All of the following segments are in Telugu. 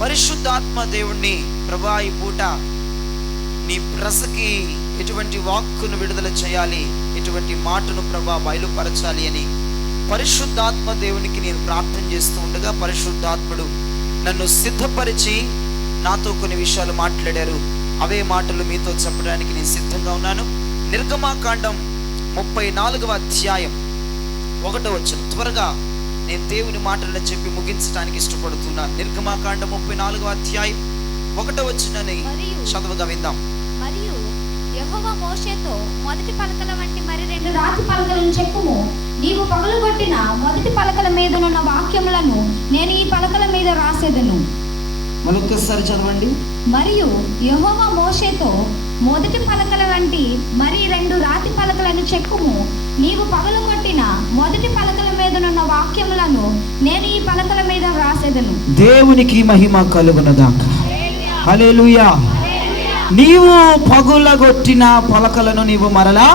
పరిశుద్ధాత్మ దేవుణ్ణి, ప్రభా ఈ పూట నీ ప్రసకి ఎటువంటి వాక్కును విడుదల చేయాలి, ఎటువంటి మాటను ప్రభా బయలుపరచాలి అని పరిశుద్ధాత్మ దేవునికి నేను ప్రార్థన చేస్తూ ఉండగా పరిశుద్ధాత్ముడు నన్ను సిద్ధపరిచి నాతో కొన్ని విషయాలు మాట్లాడారు. అవే మాటలు మీతో చెప్పడానికి నేను సిద్ధంగా ఉన్నాను. నిర్గమాకాండం 34వ అధ్యాయం 1వ వచనం. త్వరగా నేను దేవుని మాటలను చెప్పి ముగించడానికి ఇష్టపడుతున్నాను. నిర్గమాకాండం 34వ అధ్యాయం 1వ వచనాన్ని చదువుగా విందాం. మరియు యెహోవా మోషేతో, మొదటి పలకల వంటి మరి 2 రాతి పలకలను చెక్కుము. నీవు పగలగొట్టిన మొదటి పలకల మీదనున్న వాక్యములను నేను ఈ పలకల మీద రాసేదను. మరొకసారి చదవండి. మరియు యెహోవా మోషేతో, మొదటి పలకల వంటి మరి 2 రాతి పలకలను చెక్కుము. నీవు పగలగొట్టిన మొదటి పలకల మీదనున్న వాక్యములను నేను ఈ పలకల మీద రాసేదను. దేవునికి మహిమ కలుగునగాక. హల్లెలూయా. నీవు పగులగొట్టిన పలకలను నీవు మరలా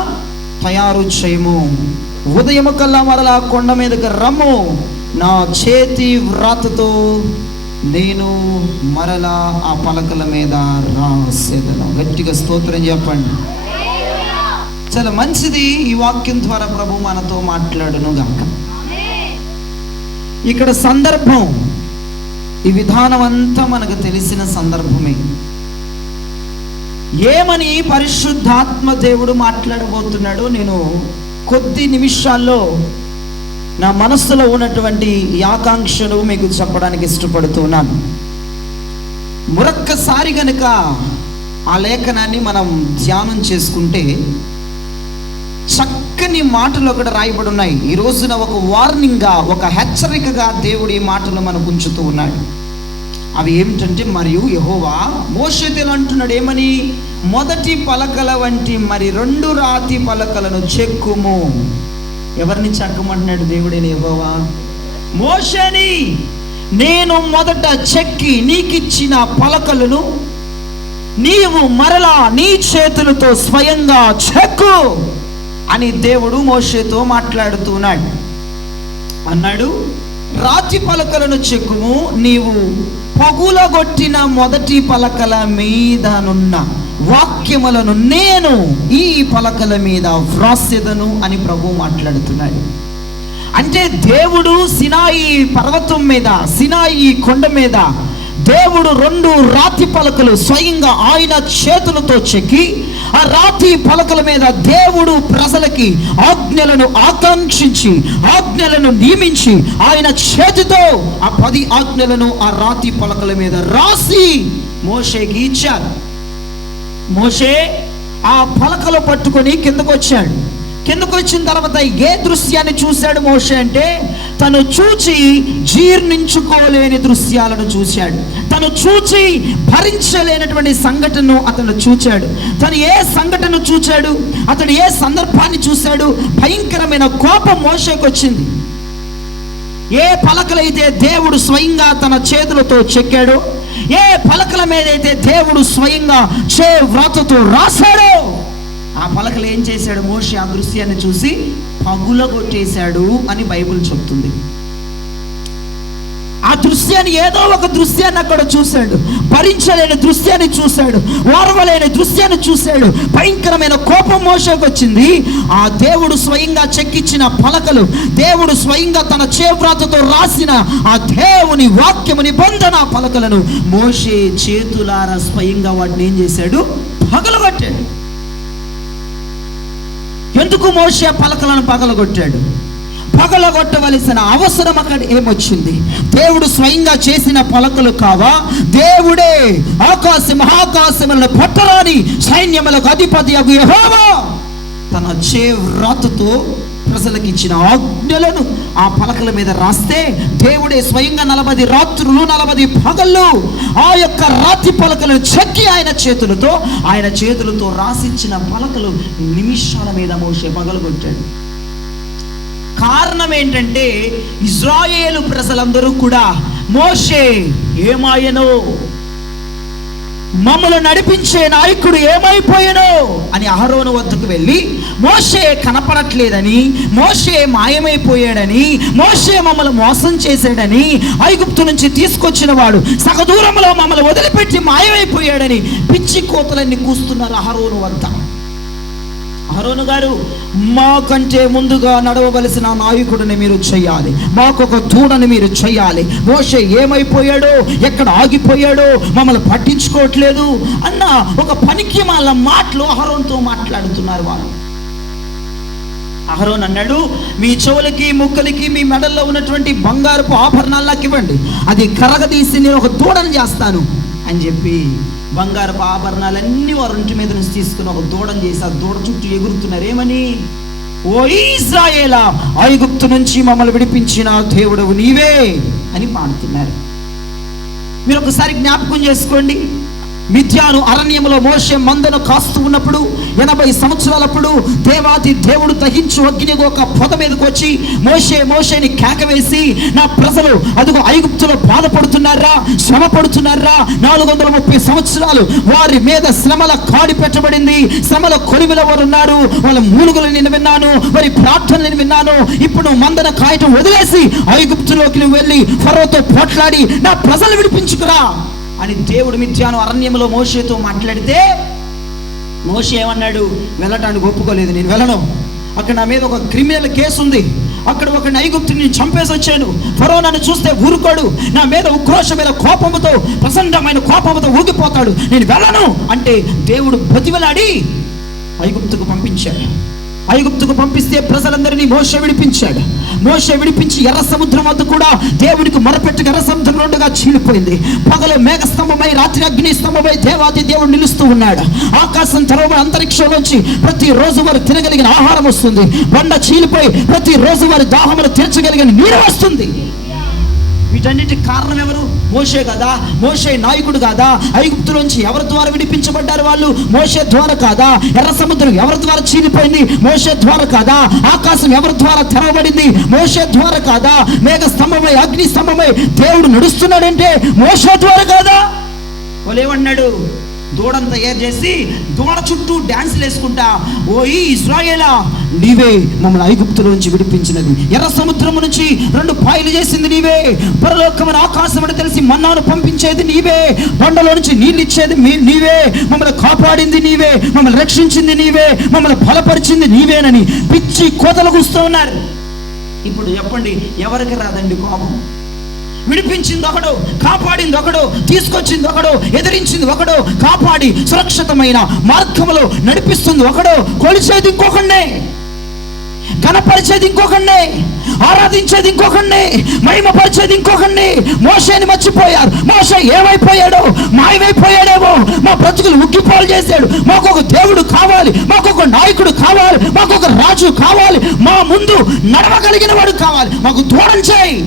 తయారు చేయము. ఉదయము కల్లా మరలా కొండ మీదకి రమ్ము. నా చేతి వ్రాతతో నేను మరలా ఆ పలకల మీద రాసేదను. గట్టిగా స్తోత్రం చెప్పండి. చాలా మంచిది. ఈ వాక్యం ద్వారా ప్రభు మనతో మాట్లాడును గాక. ఇక్కడ సందర్భం, ఈ విధానం అంతా మనకు తెలిసిన సందర్భమే. ఏమని పరిశుద్ధాత్మ దేవుడు మాట్లాడబోతున్నాడో నేను కొద్ది నిమిషాల్లో నా మనస్సులో ఉన్నటువంటి ఈ ఆకాంక్షను మీకు చెప్పడానికి ఇష్టపడుతున్నాను. మరొక్కసారి గనుక ఆ లేఖనాన్ని మనం ధ్యానం చేసుకుంటే చక్కని మాటలు అక్కడ రాయబడి ఉన్నాయి. ఈ రోజున ఒక వార్నింగ్గా, ఒక హెచ్చరికగా దేవుడు ఈ మాటలు మనకు ఉంచుతూ ఉన్నాడు. అవి ఏమిటంటే, మరియు యెహోవా మోషేతో అంటున్నాడు ఏమని, మొదటి పలకల వంటి మరి 2 రాతి పలకలను చెక్కుము. ఎవరిని చెక్కమంటున్నాడు దేవుడైన యెహోవా? మోషేని. నేను మొదట చెక్కి నీకిచ్చిన పలకలను నీవు మరలా నీ చేతులతో స్వయంగా చెక్కు అని దేవుడు మోషేతో మాట్లాడుతున్నాడు. అన్నాడు, రాతి పలకలను చెక్కుము. నీవు పగులగొట్టిన మొదటి పలకల మీదనున్న వాక్యములను నేను ఈ పలకల మీద వ్రాసేదను అని ప్రభు మాట్లాడుతున్నాడు. అంటే దేవుడు సినాయి పర్వతం మీద, సినాయి కొండ మీద దేవుడు 2 రాతి పలకలు స్వయంగా ఆయన చేతులతో చెక్కి, ఆ రాతి పలకల మీద దేవుడు ప్రజలకి ఆజ్ఞలను ఆకాంక్షించి, ఆజ్ఞలను నియమించి ఆయన చేతితో ఆ 10 ఆజ్ఞలను ఆ రాతి పలకల మీద రాసి మోషేకి ఇచ్చారు. మోషే ఆ పలకలు పట్టుకొని కిందకు వచ్చాడు. కిందకు వచ్చిన తర్వాత ఏ దృశ్యాన్ని చూశాడు మోషే అంటే, తను చూచి జీర్ణించుకోలేని దృశ్యాలను చూశాడు. తను చూచి భరించలేనటువంటి సంఘటనను అతను చూచాడు. తను ఏ సంఘటన చూచాడు, అతడు ఏ సందర్భాన్ని చూశాడు, భయంకరమైన కోపం మోషేకి వచ్చింది. ఏ పలకలైతే దేవుడు స్వయంగా తన చేతులతో చెక్కాడో, ఏ పలకల మీద అయితే దేవుడు స్వయంగా వ్రాతతో రాశాడో, ఆ పలకలు ఏం చేశాడు మోషే? ఆ దృశ్యాన్ని చూసి పగులగొట్టేశాడు అని బైబిల్ చెప్తుంది. ఆ దృశ్యాన్ని, ఏదో ఒక దృశ్యాన్ని అక్కడ చూశాడు. భరించలేని దృశ్యాన్ని చూశాడు, ఓర్వలేని దృశ్యాన్ని చూశాడు. భయంకరమైన కోపం మోషేకి వచ్చింది. ఆ దేవుడు స్వయంగా చెక్కిచ్చిన పలకలు, దేవుడు స్వయంగా తన చేవ్రాతతో రాసిన ఆ దేవుని వాక్యము నిబంధన పలకలను మోషే చేతులారా స్వయంగా వాటిని ఏం చేశాడు? పగలగొట్టాడు. ఎందుకు మోషే పలకలను పగలగొట్టాడు? పగలగొట్టవలసిన అవసరం అక్కడ ఏమొచ్చింది? దేవుడు స్వయంగా చేసిన పలకలు కావా? దేవుడే మహాకాశములను పట్టరాని సైన్యములకు అధిపతి యెహోవా తన చేవ్రాతతో ప్రజలకు ఇచ్చిన ఆజ్ఞలను ఆ పలకల మీద రాస్తే, దేవుడే స్వయంగా 40 రాత్రులు 40 పగళ్ళు ఆ యొక్క రాతి పలకలను చెక్కి ఆయన చేతులతో రాసిచ్చిన పలకలు నిమిషాల మీద మోషే పగలగొట్టాడు. కారణం ఏంటంటే, ఇశ్రాయేలు ప్రజలందరూ కూడా మోషే ఏమాయనో, మమ్మల్ని నడిపించే నాయకుడు ఏమైపోయాడో అని అహరోను వద్దకు వెళ్ళి, మోషే కనపడట్లేదని, మోషే మాయమైపోయాడని, మోషే మమ్మల్ని మోసం చేశాడని, ఐగుప్తు నుంచి తీసుకొచ్చిన వాడు సగ దూరంలో మమ్మల్ని వదిలిపెట్టి మాయమైపోయాడని పిచ్చి కోతలన్నీ కూస్తున్నారు అహరోను వద్ద. అహరోను గారు, మాకంటే ముందుగా నడవవలసిన నాయకుడిని మీరు చెయ్యాలి, మాకొక దూడని మీరు చెయ్యాలి. మోషే ఏమైపోయాడో, ఎక్కడ ఆగిపోయాడో, మమ్మల్ని పట్టించుకోవట్లేదు అన్న ఒక పనికి మాల మాటలు అహరోనుతో మాట్లాడుతున్నారు వారు. అహరోను అన్నాడు, మీ చెవులకి ముక్కలకి మీ మెడల్లో ఉన్నటువంటి బంగారపు ఆభరణాలు నాకు ఇవ్వండి, అది కరగదీసి నేను ఒక దూడని చేస్తాను అని చెప్పి బంగారపు ఆభరణాలన్నీ వారి ఒంటి మీద నుంచి తీసుకుని ఒక దూడని చేసి ఆ దూడ చుట్టూ ఎగురుతున్నారు. ఏమని? ఓ ఇశ్రాయేలా, ఐగుప్తు నుంచి మమ్మల్ని విడిపించిన దేవుడవు నీవే అని పాడుతున్నారు. మీరు ఒకసారి జ్ఞాపకం చేసుకోండి, మిద్యాను అరణ్యంలో మోషే మందను కాస్తూ ఉన్నప్పుడు 80 సంవత్సరాలప్పుడు దేవాది దేవుడు దహించు అగ్ని ఒక పొద మీదకి వచ్చి మోషేని కేకవేసి, నా ప్రజలు అదిగో ఐగుప్తులో బాధపడుతున్నారా, శ్రమ పడుతున్నారా, 430 సంవత్సరాలు వారి మీద శ్రమల కాడి పెట్టబడింది, శ్రమల కొలిమిలో వారు ఉన్నారు, వాళ్ళ మూలుగులు నేను విన్నాను, వారి ప్రార్థన నేను విన్నాను. ఇప్పుడు మందన కాయటం వదిలేసి ఐగుప్తులోకి వెళ్ళి ఫరోతో పోట్లాడి నా ప్రజలు విడిపించుకురా అని దేవుడు మిద్యాను అరణ్యంలో మోషేతో మాట్లాడితే, మోషే ఏమన్నాడు? వెళ్ళటానికి ఒప్పుకోలేదు, నేను వెళ్ళను, అక్కడ నా మీద ఒక క్రిమినల్ కేసు ఉంది, అక్కడ ఒక ఐగుప్తుని నేను చంపేసి వచ్చాను, ఫరో నన్ను చూస్తే ఊరుకోడు, నా మీద ఉక్రోషమైన కోపముతో, ప్రచండమైన కోపముతో ఊగిపోతాడు, నేను వెళ్ళను అంటే దేవుడు బతిమలాడి ఐగుప్తుకు పంపించాడు. ఐగుప్తుకు పంపిస్తే ప్రజలందరినీ మోషే విడిపించాడు. మోషే విడిపించి ఎర్ర సముద్రం వద్ద కూడా దేవునికి మొరపెట్టుకు ఎర్ర సముద్రం రెండుగా చీలిపోయింది. పగలు మేఘ స్తంభమై, రాత్రి అగ్ని స్తంభమై దేవాది దేవుడు నిలుస్తూ ఉన్నాడు. ఆకాశం తెరవబడి అంతరిక్షంలోంచి ప్రతిరోజు వారు తినగలిగిన ఆహారం వస్తుంది. బండ చీలిపోయి ప్రతిరోజు వారి దాహమును తీర్చగలిగిన నీరు వస్తుంది. వీటన్నిటికి కారణం ఎవరు? మోషే కదా. మోషే నాయకుడు కాదా? ఐగుప్తులోంచి ఎవరి ద్వారా విడిపించబడ్డారు వాళ్ళు? మోషే ద్వారా కాదా? ఎర్ర సముద్రం ఎవరి ద్వారా చీలిపోయింది? మోషే ద్వారా కాదా? ఆకాశం ఎవరి ద్వారా తెరవబడింది? మోషే ద్వారా కాదా? మేఘ స్తంభమై, అగ్ని స్తంభమై దేవుడు నడుస్తున్నాడంటే మోషే ద్వారా కాదా? వాళ్ళు ఏమన్నాడు? దూడను తయారు చేసి దూడ చుట్టూ డ్యాన్సులు వేసుకుంటా, ఓ ఇశ్రాయేలా, నీవే మమ్మల్ని ఐగుప్తుల నుంచి విడిపించినది, ఎర్ర సముద్రం నుంచి 2 పాయలు చేసింది నీవే, పరలోకమైన ఆకాశం అని తెలిసి మన్నాను పంపించేది నీవే, బండలో నుంచి నీళ్ళు ఇచ్చేది నీవే, మమ్మల్ని కాపాడింది నీవే, మమ్మల్ని రక్షించింది నీవే, మమ్మల్ని బలపరిచింది నీవేనని పిచ్చి కోతలు కూస్తూ ఉన్నారు. ఇప్పుడు చెప్పండి, ఎవరికి రాదండి కోపం? విడిపించింది ఒకడు, కాపాడింది ఒకడు, తీసుకొచ్చింది ఒకడు, ఎదిరించింది ఒకడు, కాపాడి సురక్షితమైన మార్గంలో నడిపిస్తుంది ఒకడు, కొలిచేది ఇంకొకడే, కనపరిచేది ఇంకొకడే, ఆరాధించేది ఇంకొకడే, మహిమపరిచేది ఇంకొకడే. మోషేని మర్చిపోయారు. మోషే ఏమైపోయాడో, మాయమైపోయాడేమో, మా బ్రతుకులు ఉగ్గిపోలు చేశాడు, మాకొక దేవుడు కావాలి, మాకొక నాయకుడు కావాలి, మాకొక రాజు కావాలి, మా ముందు నడవగలిగిన వాడు కావాలి, మాకు దూరం చేయి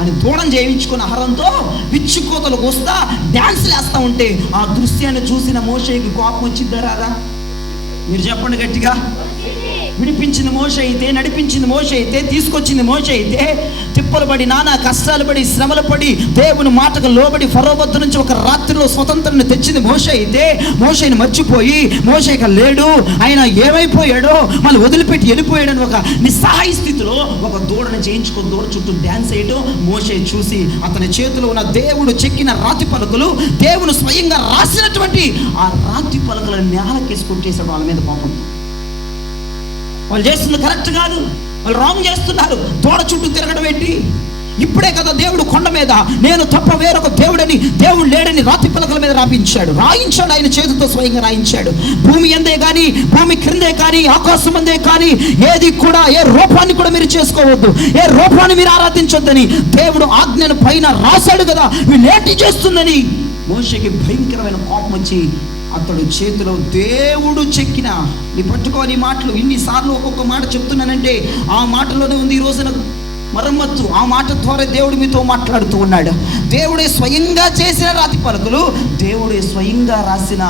అని దూడం చేయించుకుని అహరోనుతో పిచ్చి కోతలకు వస్తా డ్యాన్స్లు వేస్తూ ఉంటే ఆ దృశ్యాన్ని చూసిన మోషేకి కోపం వచ్చిద్దా రాదా? మీరు చెప్పండి గట్టిగా. విడిపించింది మోషే అయితే, నడిపించింది మోషే అయితే, తీసుకొచ్చింది మోషే అయితే, తిప్పలు పడి నానా కష్టాలు పడి శ్రమలు పడి దేవుని మాటకు లోబడి ఫరో వద్ద నుంచి ఒక రాత్రిలో స్వతంత్రాన్ని తెచ్చింది మోషే అయితే, మోషేని మర్చిపోయి మోషే ఇక లేడు, ఆయన ఏమైపోయాడో, మళ్ళీ వదిలిపెట్టి వెళ్ళిపోయాడని ఒక నిస్సహాయ స్థితిలో ఒక దూడను చేయించుకొని దూడ చుట్టూ డ్యాన్స్ వేయడం మోషే చూసి అతని చేతిలో ఉన్న దేవుడు చెక్కిన రాతి పలకలు, దేవుడు స్వయంగా రాసినటువంటి ఆ రాతి పలకలను నేలకేసి కొట్టేశాడు వాళ్ళ మీద కోపం. వాళ్ళు చేస్తుంది కరెక్ట్ కాదు, వాళ్ళు రాంగ్ చేస్తున్నారు, దూడ చుట్టూ తిరగడం ఏంటి? ఇప్పుడే కదా దేవుడు కొండ మీద నేను తప్ప వేరొక దేవుడని, దేవుడు లేడని రాతి పలకల మీద రాయించాడు. ఆయన చేతితో స్వయంగా రాయించాడు. భూమి ఎందే కానీ, భూమి క్రిందే కానీ, ఆకాశం అందే కానీ ఏది కూడా, ఏ రూపాన్ని కూడా మీరు చేసుకోవద్దు, ఏ రూపాన్ని మీరు ఆరాధించొద్దని దేవుడు ఆజ్ఞను పైన రాశాడు కదా, వీళ్ళేంటి చేస్తుందని మోషేకి భయంకరమైన కోపం వచ్చి అతడు చేతిలో దేవుడు చెక్కిన, నీ పట్టుకోని మాటలు ఇన్నిసార్లు ఒక్కొక్క మాట చెప్తున్నానంటే ఆ మాటలోనే ఉంది ఈ రోజున మరమ్మత్తు. ఆ మాట ద్వారా దేవుడు మీతో మాట్లాడుతూ ఉన్నాడు. దేవుడే స్వయంగా చేసిన రాతి పలకలు, దేవుడే స్వయంగా రాసిన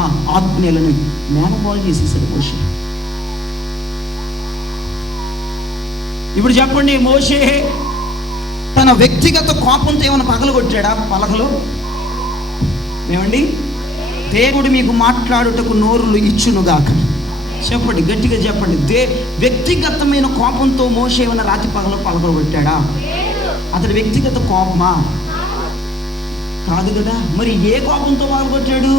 ఆ ఆజ్ఞలను మేనమాలు చేసేసాడు మోషే. ఇప్పుడు చెప్పండి, మోషే తన వ్యక్తిగత కోపంతో ఏమైనా పగలగొట్టాడా పలకలు? ఏమండి? దేవుడు మీకు మాట్లాడుటకు నోరులు ఇచ్చునుగాక. చెప్పండి, గట్టిగా చెప్పండి. వ్యక్తిగతమైన కోపంతో మోషే ఏమైనా రాతి పగలగొట్టాడా? అతడి వ్యక్తిగత కోపమా? కాదు కదా. మరి ఏ కోపంతో పగలగొట్టాడు?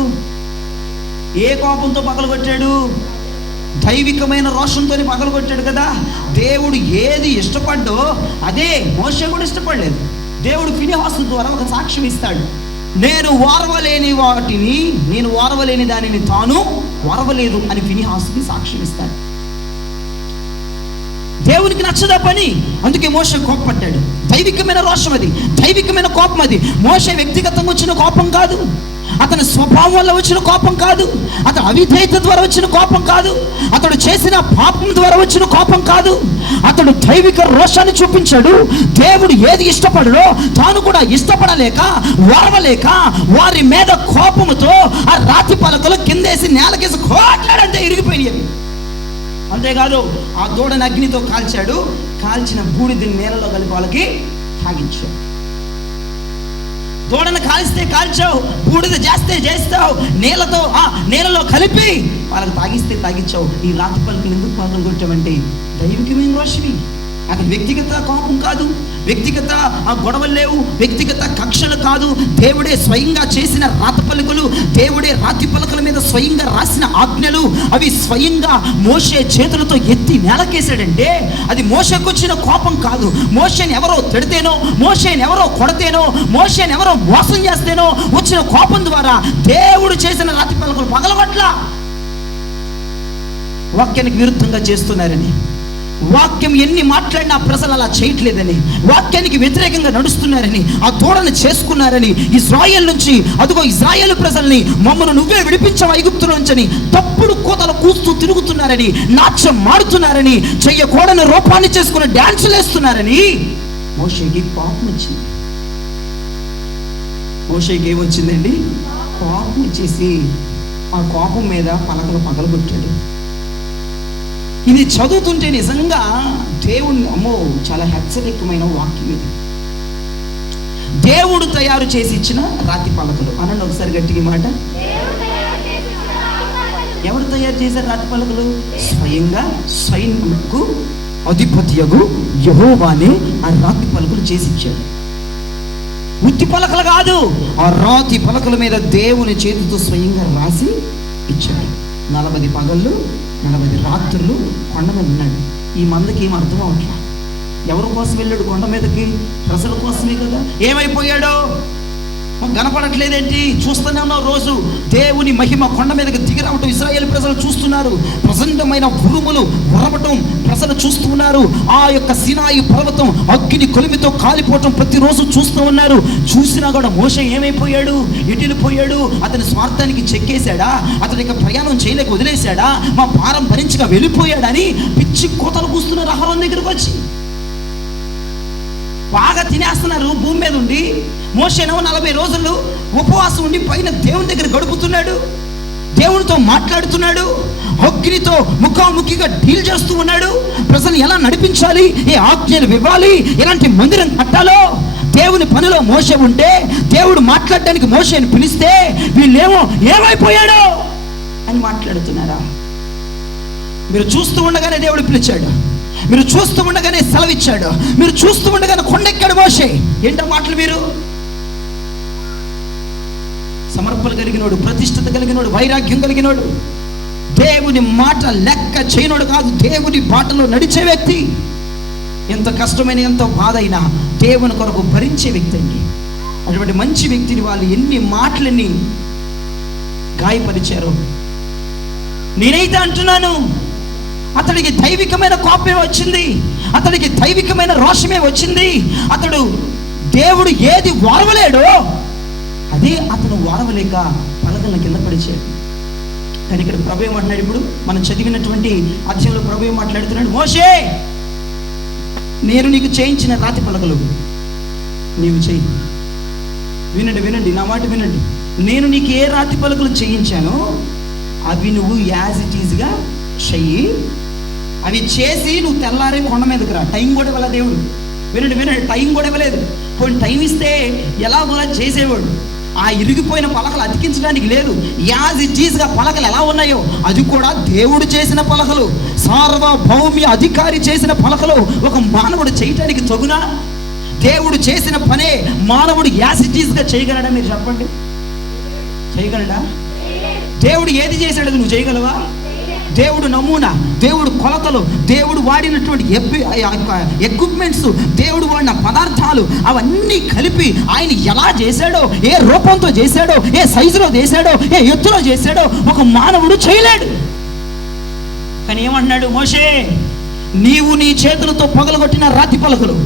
ఏ కోపంతో పగలగొట్టాడు? దైవికమైన రోషంతో పగలగొట్టాడు కదా. దేవుడు ఏది ఇష్టపడ్డో అదే మోషే కూడా ఇష్టపడలేదు. దేవుడు ఫినెహాసు ద్వారా ఒక సాక్ష్యం ఇస్తాడు. నేను ఓర్వలేని దానిని తాను ఓర్వలేదు అని ఫినెహాసుకి సాక్ష్యం ఇస్తాడు. దేవునికి నచ్చదా పని, అందుకే మోషే కోపపడ్డాడు. దైవికమైన రోషం అది, దైవికమైన కోపం అది. మోషే వ్యక్తిగతంగా వచ్చిన కోపం కాదు, అతని స్వభావం వల్ల వచ్చిన కోపం కాదు, అతని అవిధేయత ద్వారా వచ్చిన కోపం కాదు, అతడు చేసిన పాపం ద్వారా వచ్చిన కోపం కాదు. అతడు దైవిక రోషాన్ని చూపించాడు. దేవుడు ఏది ఇష్టపడడో తాను కూడా ఇష్టపడలేక, ఓర్వలేక వారి మీద కోపముతో ఆ రాతి పలకలు కిందేసి నేలకేసి కోట్లాడంటే ఇరిగిపోయినాయి. అంతేకాదు, ఆ దూడని అగ్నితో కాల్చాడు. కాల్చిన బూడిదని నేలలో కలిపి వాళ్ళకి తాగించాడు. దూడను కాల్స్తే కాల్చావు, బూడిద చేస్తావు, నేలలో కలిపి వాళ్ళకి తాగిస్తే తాగించావు. ఈ రాతి పలుకులు ఎందుకు పగలగొట్టావంటే దైవికమైన రోషవి. అతని వ్యక్తిగత కోపం కాదు, వ్యక్తిగత గొడవలు లేవు, వ్యక్తిగత కక్షలు కాదు. దేవుడే స్వయంగా చేసిన రాతి పలుకులు, దేవుడే రాతి పలకల మీద స్వయంగా రాసిన ఆజ్ఞలు, అవి స్వయంగా మోషే చేతులతో ఎత్తి నేలకేసాడంటే అది మోషేకు వచ్చిన కోపం కాదు. మోషేని ఎవరో తిడితేనో, మోషేని ఎవరో కొడితేనో, మోషేని ఎవరో మోసం చేస్తేనో వచ్చిన కోపం ద్వారా దేవుడు చేసిన రాతి పలకలు పగలగొట్ల. వాక్యానికి విరుద్ధంగా చేస్తున్నారని, వాక్యం ఎన్ని మాట్లాడినా ప్రజలు అలా చేయట్లేదని, వాక్యానికి వ్యతిరేకంగా నడుస్తున్నారని, ఆ దూడను చేసుకున్నారని, ఇశ్రాయేలు నుంచి అదిగో ఇశ్రాయేలు ప్రజల్ని మమ్మను నువ్వే విడిపించవు ఐగుప్తు నుంచని తప్పుడు కోతలు కూస్తూ తిరుగుతున్నారని, నాట్యం మాడుతున్నారని, చెయ్యకూడని రూపాన్ని చేసుకుని డాన్సులు వేస్తున్నారని మోషేకి కోపం వచ్చింది. మోషేకి ఏమొచ్చిందండి? కోపం వచ్చేసి ఆ కోపం మీద పలకలు పగలగొట్టాడు. ఇది చదువుతుంటే నిజంగా దేవుని చాలా హెచ్చరికమైన వాక్యం ఇది. దేవుడు తయారు చేసి ఇచ్చిన రాతి పలకలు అనండి ఒకసారి గట్టిగా మాట. ఎవరు తయారు చేశారు రాతి పలకలు? స్వయంగా సైన్యముకు అధిపతియగు యెహోవానే ఆ రాతి పలకలు చేసి ఇచ్చాడు. ఉత్తి పలకలు కాదు, ఆ రాతి పలకల మీద దేవుని చేతితో స్వయంగా రాసి ఇచ్చాడు. 40 పగళ్ళు 40 రాత్రులు కొండ మీద ఉన్నాడు. ఈ మందకి ఏం అర్థం అవట్లా. ఎవరి కోసం వెళ్ళాడు కొండ మీదకి? ప్రజల కోసమే కదా. ఏమైపోయాడో కనపడట్లేదేంటి? చూస్తూనే ఉన్నావు రోజు దేవుని మహిమ కొండ మీదకి దిగి రావటం ఇశ్రాయేలు ప్రజలు చూస్తున్నారు. ప్రచండమైన ఉరుములు ఉరవటం ప్రజలు చూస్తూ ఉన్నారు. ఆ యొక్క సినాయి పర్వతం అగ్ని కొలిమితో కాలిపోవటం ప్రతిరోజు చూస్తూ ఉన్నారు. చూసినా కూడా మోషే ఏమైపోయాడు? ఎటిలిపోయాడు? అతని స్వార్థానికి చెక్కేశాడా? అతనికి ప్రయాణం చేయలేక వదిలేశాడా? మా భారం భరించగా వెళ్ళిపోయాడని పిచ్చి కోతలు కూస్తున్నారు ఆహారం దగ్గరకు వచ్చి. బాగా తినేస్తున్నారు భూమి మీద ఉండి. మోషేనేమో 40 రోజులు ఉపవాసం ఉండి పైన దేవుని దగ్గర గడుపుతున్నాడు, దేవునితో మాట్లాడుతున్నాడు, అగ్నితో ముఖాముఖిగా డీల్ చేస్తూ ఉన్నాడు. ప్రజలు ఎలా నడిపించాలి, ఏ ఆజ్ఞలు ఇవ్వాలి, ఎలాంటి మందిరం కట్టాలో దేవుని పనిలో మోషే ఉంటే, దేవుడు మాట్లాడడానికి మోషేని పిలిస్తే వీళ్ళేమో ఏమైపోయాడో అని మాట్లాడుతున్నారా? మీరు చూస్తూ ఉండగానే దేవుడు పిలిచాడు, మీరు చూస్తూ ఉండగానే సెలవిచ్చాడు, మీరు చూస్తూ ఉండగానే కొండెక్కాడు మోషే. ఏంటో మాటలు మీరు? సమర్పణ కలిగినోడు, ప్రతిష్టత కలిగినోడు, వైరాగ్యం కలిగినోడు, దేవుని మాట లెక్క చేయనోడు కాదు, దేవుని బాటలో నడిచే వ్యక్తి. ఎంత కష్టమైన ఎంత బాధ అయినా దేవుని కొరకు భరించే వ్యక్తి అండి. అటువంటి మంచి వ్యక్తిని వాళ్ళు ఎన్ని మాటలని గాయపరిచారు. నేనైతే అంటున్నాను, అతడికి దైవికమైన కోపమే వచ్చింది, అతడికి దైవికమైన రోషమే వచ్చింది. అతడు దేవుడు ఏది ఓర్వలేడో అదే అతను ఓర్వలేక పలకలను కింద పడిచాడు. కానీ ఇక్కడ ప్రభు ఏమంటున్నాడు? ఇప్పుడు మనం చదివినటువంటి అధ్యాయంలో ప్రభు మాట్లాడుతున్నాడు, మోషే నేను నీకు చేయించిన రాతి పలకలు నీవు చెయ్యి. వినండి, నా మాట వినండి. నేను నీకు ఏ రాతి పలకలు చేయించానో అవి నువ్వు యాజ్ ఇట్ ఈజ్గా చెయ్యి. అవి చేసి నువ్వు తెల్లారే కొండ మీదకి రా. టైం కూడా ఇవ్వలేదు దేవుడు. వినండి, టైం కూడా ఇవ్వలేదు. కొన్ని టైం ఇస్తే ఎలాగోలా చేసేవాడు. ఆ ఇరిగిపోయిన పలకలు అతికించడానికి లేదు. యాజ్ ఇట్ ఈస్గా పలకలు ఎలా ఉన్నాయో అది కూడా దేవుడు చేసిన పలకలు, సార్వభౌమి అధికారి చేసిన పలకలు ఒక మానవుడు చేయటానికి తగునా? దేవుడు చేసిన పనే మానవుడు యాజ్ ఇట్ ఈస్గా చేయగలడా? మీరు చెప్పండి, చేయగలడా? దేవుడు ఏది చేశాడు నువ్వు చేయగలవా? దేవుడు నమూనా, దేవుడు కొలతలు, దేవుడు వాడినటువంటి ఎక్విప్మెంట్స్, దేవుడు వాడిన పదార్థాలు అవన్నీ కలిపి ఆయన ఎలా చేశాడో, ఏ రూపంతో చేశాడో, ఏ సైజులో చేశాడో, ఏ ఎత్తులో చేశాడో ఒక మానవుడు చేయలేడు. కానీ ఏమంటున్నాడు మోషే, నీవు నీ చేతులతో పగలగొట్టిన రాతి పలకలు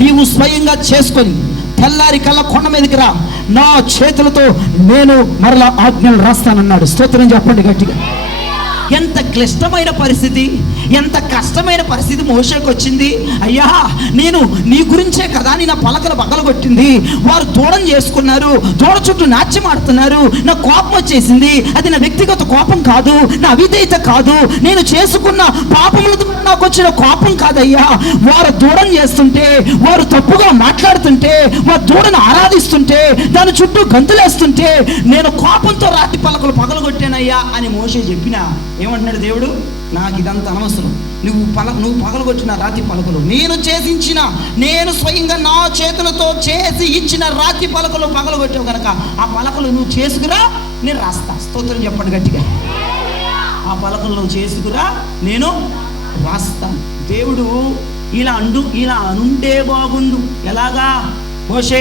నీవు స్వయంగా చేసుకొని తెల్లారి కల్లా కొండ మీదకి రా, నా చేతులతో నేను మరలా ఆజ్ఞలు రాస్తానన్నాడు. స్తోత్రం చెప్పండి గట్టిగా. ఎంత క్లిష్టమైన పరిస్థితి, ఎంత కష్టమైన పరిస్థితి మోషేకు వచ్చింది. అయ్యా, నేను నీ గురించే కదా నేను పలకలు పగలగొట్టింది. వారు దూడం చేసుకున్నారు, దూడ చుట్టూ నాట్యం ఆడుతున్నారు. నా కోపం వచ్చేసింది. అది నా వ్యక్తిగత కోపం కాదు, నా అవిధేయత కాదు, నేను చేసుకున్న పాపములతో నాకు వచ్చిన కోపం కాదయ్యా. వారు దూడం చేస్తుంటే, వారు తప్పుగా మాట్లాడుతుంటే, వారు దూడను ఆరాధిస్తుంటే, దాని చుట్టూ గంతులేస్తుంటే నేను కోపంతో రాతి పలకలు పగలగొట్టానయ్యా అని మోషే చెప్పినా ఏమంటున్నాడు దేవుడు, నాకు ఇదంతా అనవసరం. నువ్వు పగలగొట్టిన రాతి పలకలు నేను స్వయంగా నా చేతులతో చేసి ఇచ్చిన రాతి పలకలు పగలగొట్టావు కనుక ఆ పలకలు నువ్వు చేసుకురా, నేను రాస్తా. స్తోత్రం చెప్పండి గట్టిగా. ఆ పలకలు నువ్వు చేసుకురా, నేను రాస్తా. దేవుడు ఇలా అనుంటే బాగుండు. ఎలాగా? మోషే,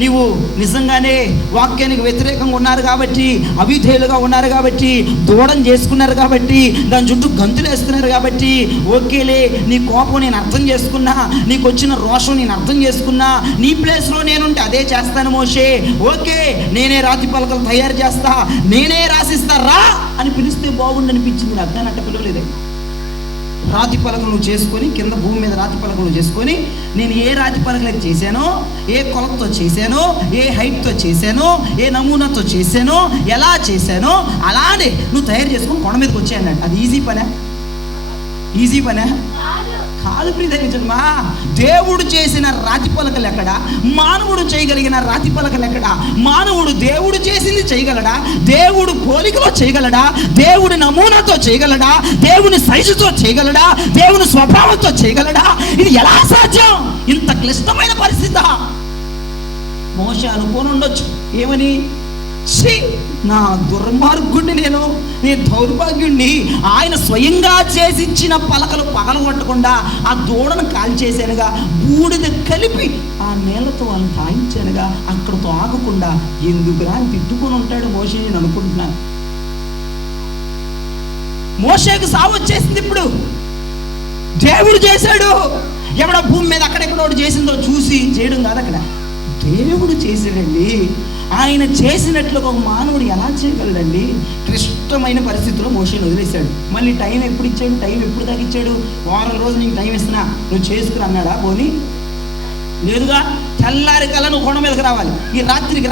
నీవు నిజంగానే వాక్యానికి వ్యతిరేకంగా ఉన్నారు కాబట్టి, అవిధేయులుగా ఉన్నారు కాబట్టి, దూడం చేసుకున్నారు కాబట్టి, దాని చుట్టూ గంతులు వేస్తున్నారు కాబట్టి, ఓకేలే నీ కోపం నేను అర్థం చేసుకున్నా, నీకు వచ్చిన రోషం నేను అర్థం చేసుకున్నా, నీ ప్లేస్లో నేనుంటే అదే చేస్తాను మోషే, ఓకే నేనే రాతి పలకలు తయారు చేస్తా, నేనే రాసిస్తా రా అని పిలిస్తే బాగుండు అనిపించింది నాకు. కానీ అట్ట పిలవలేదే. రాతి పలకలు నువ్వు చేసుకొని, కింద భూమి మీద రాతి పలకలు నువ్వు చేసుకొని, నేను ఏ రాతి పలకలు అయితే చేశానో, ఏ కొలతతో చేశానో, ఏ హైట్తో చేశానో, ఏ నమూనాతో చేశానో, ఎలా చేశానో అలానే నువ్వు తయారు చేసుకొని కొండ మీదకి వచ్చాయన్నాడు. అది ఈజీ పనే? ఈజీ పనే కాదు ప్రియమా. దేవుడు చేసిన రాతి పలకలు ఎక్కడ? మానవుడు చేయగలిగిన రాతి పలకలు ఎక్కడ? మానవుడు దేవుడు చేసింది చేయగలడా? దేవుడు పోలికలో చేయగలడా? దేవుడి నమూనాతో చేయగలడా? దేవుని సైజుతో చేయగలడా? దేవుని స్వభావంతో చేయగలడా? ఇది ఎలా సాధ్యం? ఇంత క్లిష్టమైన పరిస్థితి. మోషే అనుకోని ఉండొచ్చు ఏమని, నా దుర్మార్గుడిని, నేను దౌర్భాగ్యుడిని. ఆయన స్వయంగా చేసి ఇచ్చిన పలకలు పగలగొట్టకుండా ఆ దూడను కాల్చేసానుగా, బూడిద కలిపి ఆ నీళ్లతో వాళ్ళని తాగించానుగా, అక్కడితో ఆగకుండా ఎందుకురా అని తిట్టుకొని ఉంటాడు మోషే నేను అనుకుంటున్నాను. మోషేకు సావు వచ్చేసింది. ఇప్పుడు దేవుడు చేశాడు. ఎవడో భూమి మీద అక్కడెక్కడో చేసిందో చూసి చేయడం కాదు, అక్కడ దేవుడు చేశాడండి. ఆయన చేసినట్లుగా ఒక మానవుడు ఎలా చేయగలడండి? క్లిష్టమైన పరిస్థితుల్లో మోషేని వదిలేశాడు. మళ్ళీ టైం ఎప్పుడు ఇచ్చాడు? టైం ఎప్పుడు దాకా ఇచ్చాడు? వారం రోజులు నీకు టైం ఇస్తున్నా, నువ్వు చేసుకుని అన్నాడా? పోనీ లేదుగా. తెల్లారి కల్లా నువ్వు కొండ మీదకి రావాలి. ఈ